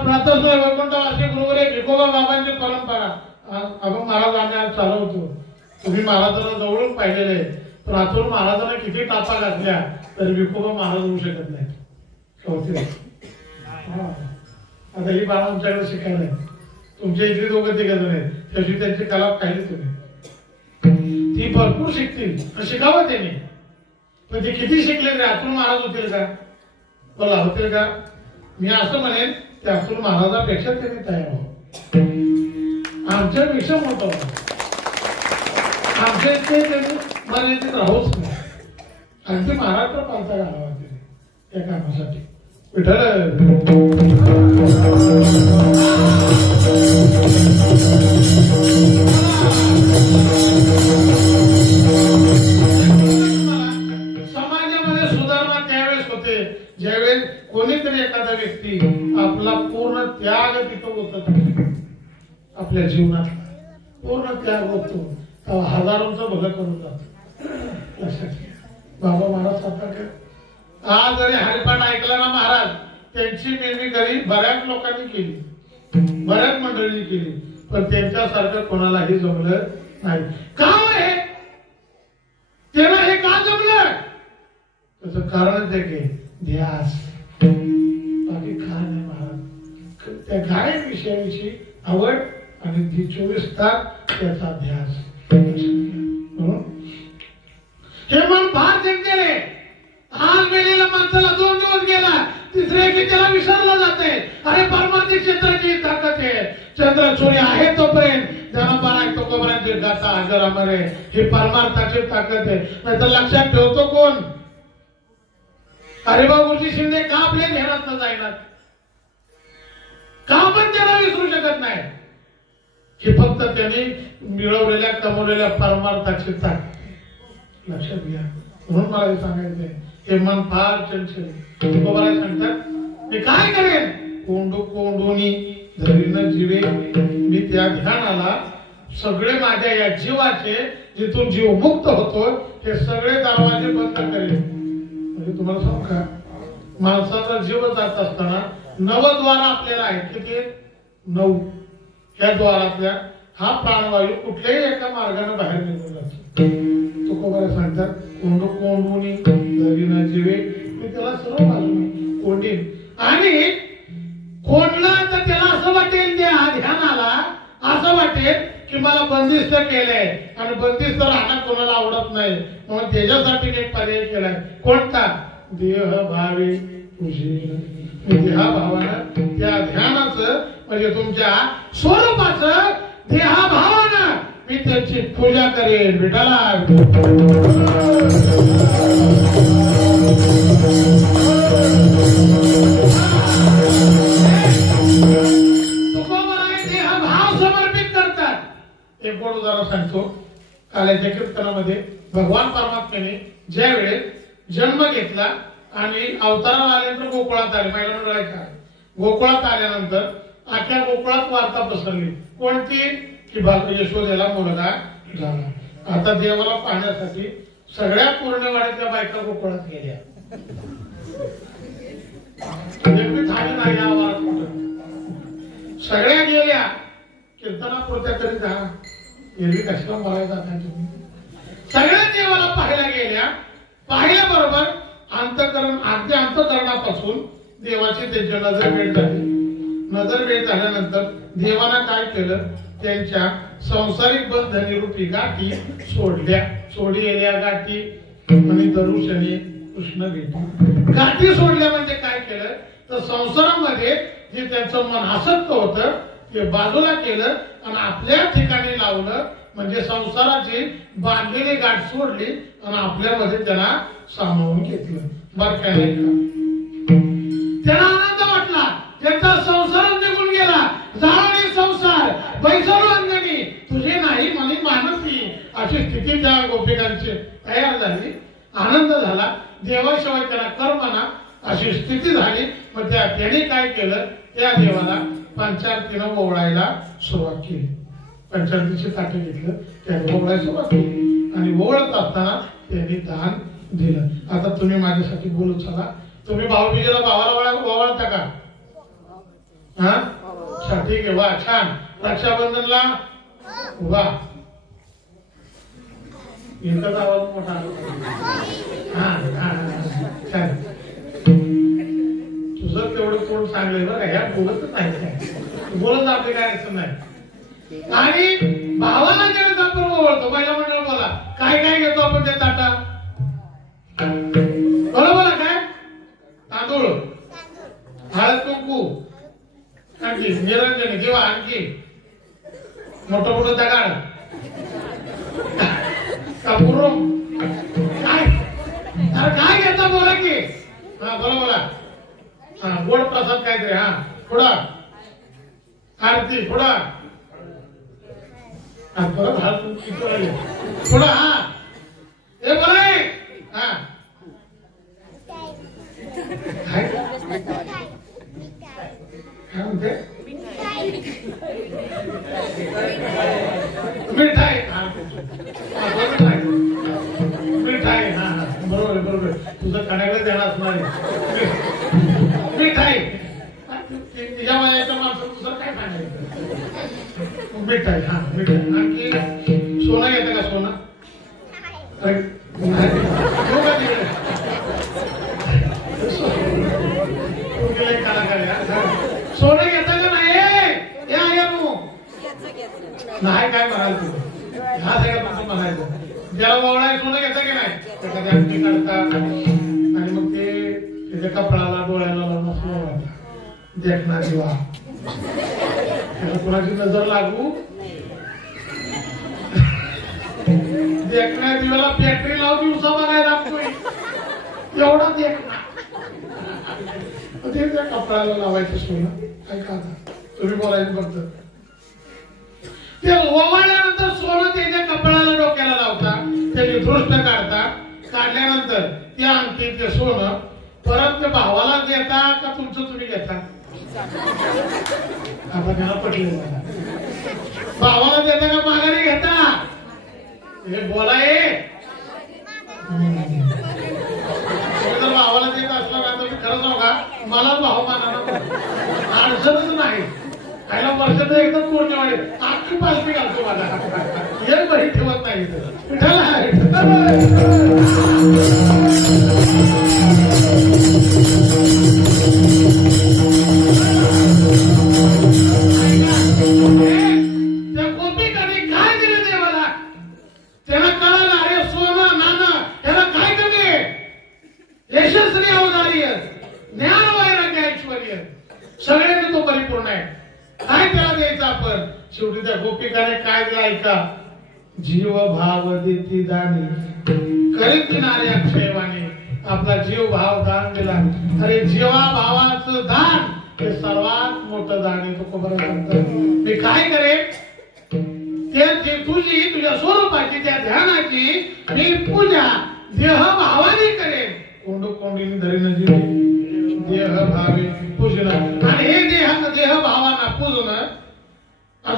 प्रातः वैकुंठवासी गुरुवरे भिकोबा बाबांची परंपरा. अगं महाराज आम्ही आज चालवतो, तुम्ही महाराजांना जवळून पाहिलेले, पण आतून महाराजांना किती टापा घातल्या तरी भिकोबा महाराज होऊ शकत नाही. आता ही बाळा आमच्याकडे शिकायला आहे. तुमच्या इथे दोघं ते जण आहेत, त्याची त्यांची कला पाहिली तुम्ही, ती भरपूर शिकतील शिकावं त्यांनी. पण ते किती शिकले रे अतुल महाराज होतील का? बोला होतील का? मी असं म्हणेन की अतुल महाराजापेक्षा त्यांनी तयार व्हावं, आमच्यापेक्षा मोठं व्हावं. आमच्या इथे त्यांनी मर्यादित राहूच नाही. अगदी महाराष्ट्र पालता घालावा त्या कामासाठी. विठ्ठल समाजामध्ये सुधारणा त्यावेळेस होते ज्यावेळेस कोणीतरी एखादा व्यक्ती आपला पूर्ण त्याग तिथं होत, आपल्या जीवनात पूर्ण त्याग होतो, हजारोंचं भलं करून जात. लक्षात घ्या. बाबा महाराज सातारकर आज जरी हरिपाठ ऐकला ना महाराज, त्यांची मेहनी घरी बऱ्याच लोकांनी केली, बऱ्याच मंडळींनी केली, पण त्यांच्यासारखं कोणालाही जमलं नाही. का आहे त्याला हे का जमलं? त्याचं कारणच आहे की ध्यास, बाकी काय नाही महाराज. त्या गाय विषयाविषयी आवड आणि ती 24 तास त्याचा ध्यास. हे मन फार जिंकले. आज मेलेल्या माणसाला 2 दिवस गेला, तिसरे की त्याला विसरलं जाते. अरे परमात्मा क्षेत्राची ताकद आहे. चंद्र सूर्य आहे तोपर्यंत जन्मपाराय तोपर्यंत गाता हजर अमरे, ही परमार्थाची ताकद आहे. नाही तर लक्षात ठेवतो कोण? अरे बाबूजी शिंदे का आपल्या ध्यानात जाईनात? का पण त्याला विसरू शकत नाही? हे फक्त त्यांनी मिळवलेल्या कमवलेल्या परमार्थाची ताकद. लक्षात घ्या. म्हणून मला हे सांगायचंय, हे मन फार चंचल. तुकोबाराय सांगतात, मी काय करेन? कोंडू कोंडूनी धरीन जीवे, मी त्या ध्यानाला सगळे माझ्या या जीवाचे, जिथून जीव मुक्त होतो, हे सगळे दरवाजे बंद करेन. म्हणजे तुम्हाला सांगू का, माणसाचा जीव जात असताना 9 द्वार आपल्याला आहेत. किती? 9. या द्वारातल्या हा प्राणवायू कुठल्याही एका मार्गाने बाहेर निघून जातो. तुकोबाराय सांगतात, कोंडू कोंडूनी धरीन जीवे, मी त्याला सर्व बाजूने कोंडीन. आणि कोंडला तर त्याला असं वाटेल, त्या ध्यानाला असं वाटेल की मला बंदिस्त केलंय, आणि बंदिस्त राहणं कोणाला आवडत नाही. म्हणून त्याच्यासाठी एक पर्याय केलाय. कोणता? देह भावे पूजे. देहाभावानं त्या ध्यानाचं म्हणजे तुमच्या स्वरूपाचं देहाभावानं मी त्याची पूजा करेन. विठाला देहभाव समर्पित करतात. एक गोड उदाहरण सांगतो. काल्याच्या कीर्तनामध्ये भगवान परमात्म्याने ज्या वेळेस जन्म घेतला आणि अवताराला आल्यानंतर गोकुळात आले, महिला मंडळाच्या गोकुळात आल्यानंतर अख्ख्या गोकुळात वार्ता पसरली. कोणती? की यशोदेला मुलगा झाला. आता देवाला पाहण्यासाठी सगळ्या पूर्णवाड्यातल्या बायका गोकुळात गेल्या. सगळ्या गेल्या. कीर्तनापुरत्या तरी जा, एरवी कशाला बघायला जाता तुम्ही? सगळ्या देवाला पाहायला गेल्या. पाहिल्याबरोबर अंतकरण, अगदी अंतकरणापासून देवाची त्यांच्या नजर भेट झाली. नजर भेट झाल्यानंतर देवानं काय केलं? त्यांच्या संसारिक बंधनी रूपी गाठी सोडल्या. सोडलेल्या गाठी आणि दरुशनी कृष्ण भेटली. गाठी सोडल्या म्हणजे काय केलं? तर संसारामध्ये जे त्यांचं मन आसक्त होतं ते बाजूला केलं आणि आपल्या ठिकाणी लावलं. म्हणजे संसाराची बांधलेली गाठ सोडली आणि आपल्यामध्ये त्यांना सामावून घेतलं. बरं काय नाही का? त्यांना आनंद वाटला. त्यांचा संसार निघून गेला. जाणे संसार बैसलो अंजनी तुझे नाही म्हणे मानसी, अशी स्थिती त्या गोपिकांची तयार झाली. आनंद झाला. देवाशिवाय त्याला कर्मना अशी स्थिती झाली. मग त्यांनी काय केलं? त्या देवाला पंचारतीनं ओवळायला सुरुवात केली. पंचारतीचे ताटे घेतलं, त्याने ओवळायला सुरुवात केली आणि ओवळत असताना त्यांनी दान दिलं. आता तुम्ही माझ्यासाठी बोलू चला. तुम्ही भाऊबीजेला भावाला ओवाळता का? हा अच्छा ठीक आहे, वा छान. रक्षाबंधनला वा एकच आवाज मोठा. हा छान. तुझं तेवढं कोण सांगलंय बरं का, ह्या बोलतच नाही काय, बोलत आपले काय अडचण नाही. आणि भावाला ज्यावेळेस आपण ओळखतो, पहिला मंडळ बोला काय काय घेतो आपण त्या ताटा? बोला बोला काय? तांदूळ, हळद, कुंकू, आणखी निरंजन किंवा आणखी मोठं मोठं दगाड कापूर काय? अरे काय घेता बोला की. हा बोला बोला. हा गोड प्रसाद काहीतरी. हा पुढा आरती पुढा परत हात पुढा. हा हे बोला. हा काय म्हणते? मिठाई. मिठाई. हा बरोबर बरोबर. तुझं कण्याकडे देणार असणार मिठाई. तिच्या वयाच्या माणसाला दुसरं काय सांगायचं? मिठाई. हा मिठाई. आणखी सोनं घेतं का? सोनं सोनं घेता का नाही? नाही काय म्हणाल तू? हा सगळ्या तुमचं म्हणायचं. ज्याला वळणार सोनं घेता की नाही? एखाद्या अंगठी काढतात आणि मग ते त्याच्या कपडाला डोळ्याला लावून देखना दिवा. त्याला कोणाची नजर लागू देखण्या दिव्याला बॅटरी लावून दिवसा बघायला लागतोय एवढा देखना. ते त्या कपड्याला लावायचं सोनं. काय का तुम्ही बोलायचं फक्त ते ओवाळल्यानंतर सोनं त्याच्या कपड्याला डोक्याला लावता, त्याची दृष्ट काढता. काढल्यानंतर ते अंगठी ते सोनं परत ते भावाला देता का तुमचं तुम्ही घेता? आता त्याला पटलं. भावाला देता का माघारी घेता? हे बोलाय. जर भावाला देत असला का तर खरं जाऊ का मला भाऊ माना अडचणच नाही. खायला वर्षाचं एकदम पूर्ण वाढे आखी पालखी घालतो माझा. एक बही ठेवत नाही. त्या गोपीकडे काय दिलं देवाला? त्याला कळालं अरे सोनं नाणं त्याला काय कमी? यशस्वी अवधार्य ज्ञान वैराग्य ऐश्वर्य सगळ्यांनी तो परिपूर्ण आहे. काय त्याला द्यायचं आपण? शेवटी त्या गोपिकाने काय दिलं ऐका. जीव भाव देती दानी करीत नारे अक्षयवाणी. आपला जीव भाव दान दिला. अरे जीवा भावाचं दान हे सर्वात मोठं दान आहे. तो खबर मी काय करेन? ते तुझी तुझ्या स्वरूपाची त्या ध्यानाची मी पूजा देह भावाने करेन. कोंड कोंडीने धरीन जीव देह भावे पूजन. आणि हे देह भावाना पूजन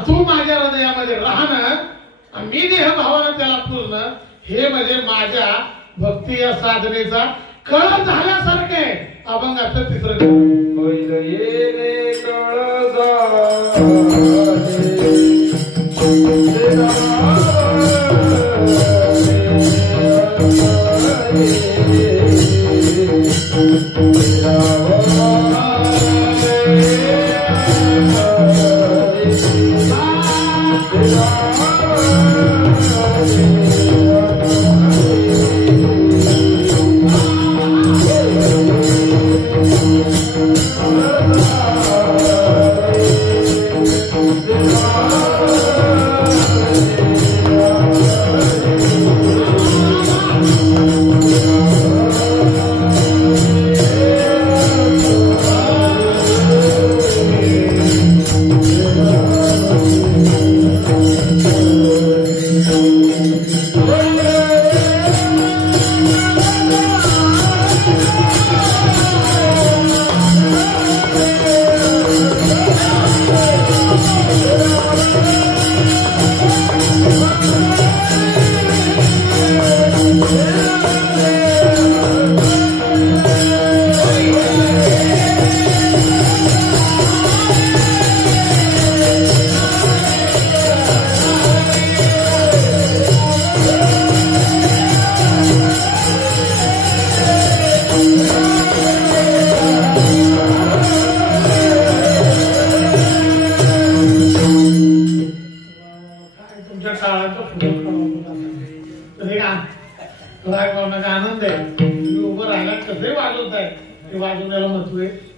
तू माझ्या हृदयामध्ये राहणं मी देह भावानं त्याला पूजणं हे म्हणजे माझ्या भक्ती या साधनेचा कळ झाल्यासारखे अभंगाचं तिसरं Oh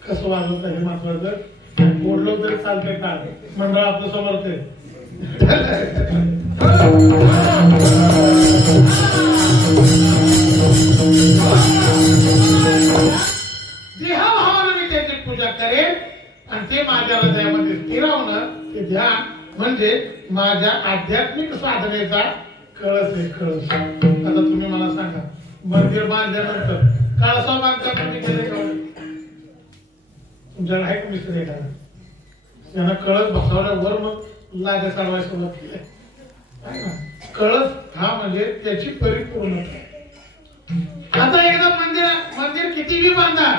कसं वाजवतं हे महत्वाचं. ओढलो तरी चालते टाळ, मंडळ आपलं समर्थ आहे. देहाभावानं मी त्याची पूजा करेन आणि ते माझ्या हृदयामध्ये स्थिरावणं, ते ध्यान म्हणजे माझ्या आध्यात्मिक साधनेचा कळस आहे. कळस. आता तुम्ही मला सांगा, मंदिर बांधल्यानंतर कळसा बांधता तुम्ही केले का? तुमच्याकडे आहे का मिस्त्री एखादा? त्यांना कळस बसवल्यावर मग लाजा चालवायला सुरुवात केली. कळस हा म्हणजे त्याची परिपूर्णता. आता एकदा मंदिर कितीही बांधा.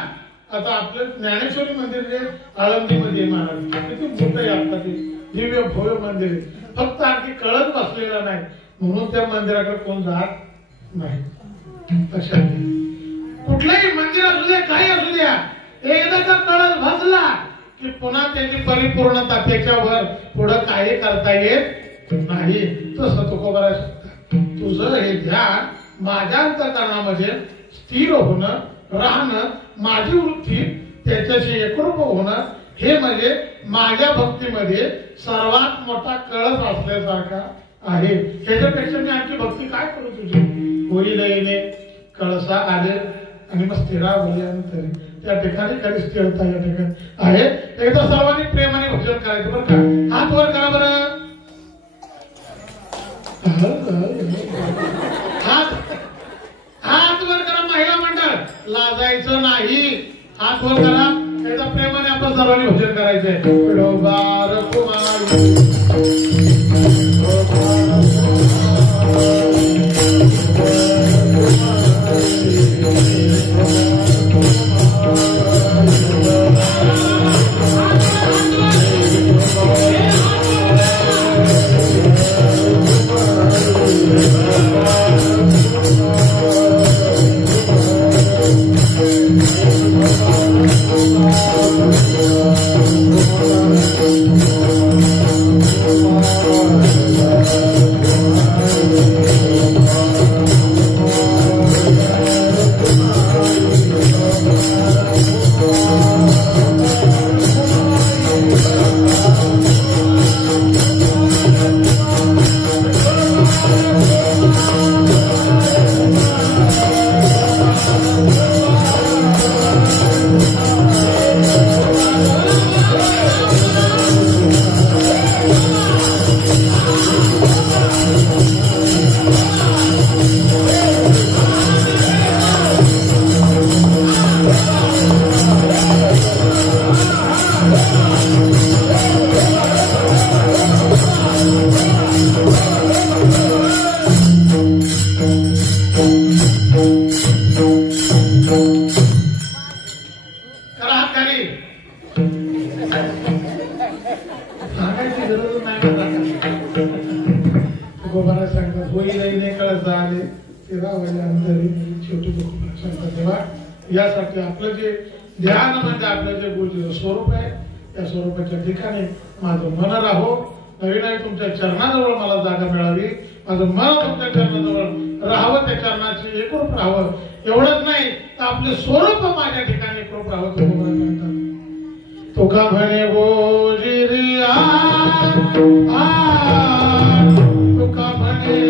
आता आपलं ज्ञानेश्वरी मंदिर जे आळंदीमध्ये महाराज किती मोठं आहे, आता ते दिव्य भव्य मंदिर आहे. फक्त अगदी कळस बसलेला नाही म्हणून त्या मंदिराकडे कोण जात नाही. लक्षात घ्या, कुठलंही मंदिर असू द्या, काही असू द्या, एकदा का कळस भाजला की पुन्हा त्याची परिपूर्णता, त्याच्यावर पुढं काही करता येत नाही. तसं तुकोबा तुझं हे ध्यान माझ्या अंतःकरणामध्ये स्थिर होणं, राहणं, माझी वृत्ती त्याच्याशी एकरूप होणं, हे म्हणजे माझ्या भक्तीमध्ये सर्वात मोठा कळस असल्यासारखा आहे. त्याच्यापेक्षा मी आमची भक्ती काय करू तुझी? होईल येणे कळसा आले आणि मग स्थिरावल्यानंतर त्या ठिकाणी कधी स्थिरता या ठिकाणी आहे. एकदा सर्वांनी प्रेमाने भजन करायचं बरं का. हात वर करा बरं. हात वर करा. महिला मंडळ लाजायचं नाही. हात वर करा. एकदा प्रेमाने आपण सर्वांनी भजन करायचंय. विठोबार कुमार यासाठी आपलं जे ध्यान म्हणजे आपलं जे गुरुजीचं स्वरूप आहे, त्या स्वरूपाच्या ठिकाणी माझं मन राहो. नवीन तुमच्या चरणाजवळ मला जागा मिळावी. माझं मन तुमच्या चरणाजवळ राहावं, त्या चरणाची एकरूप राहावं. एवढंच नाही तर आपले स्वरूप माझ्या ठिकाणी एकरूप राहावं. तुका म्हणे गोजिरिया तुका म्हणे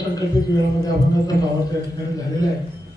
संकल्पित वेळामध्ये आपण भावाचा ठिकाणी झालेला आहे.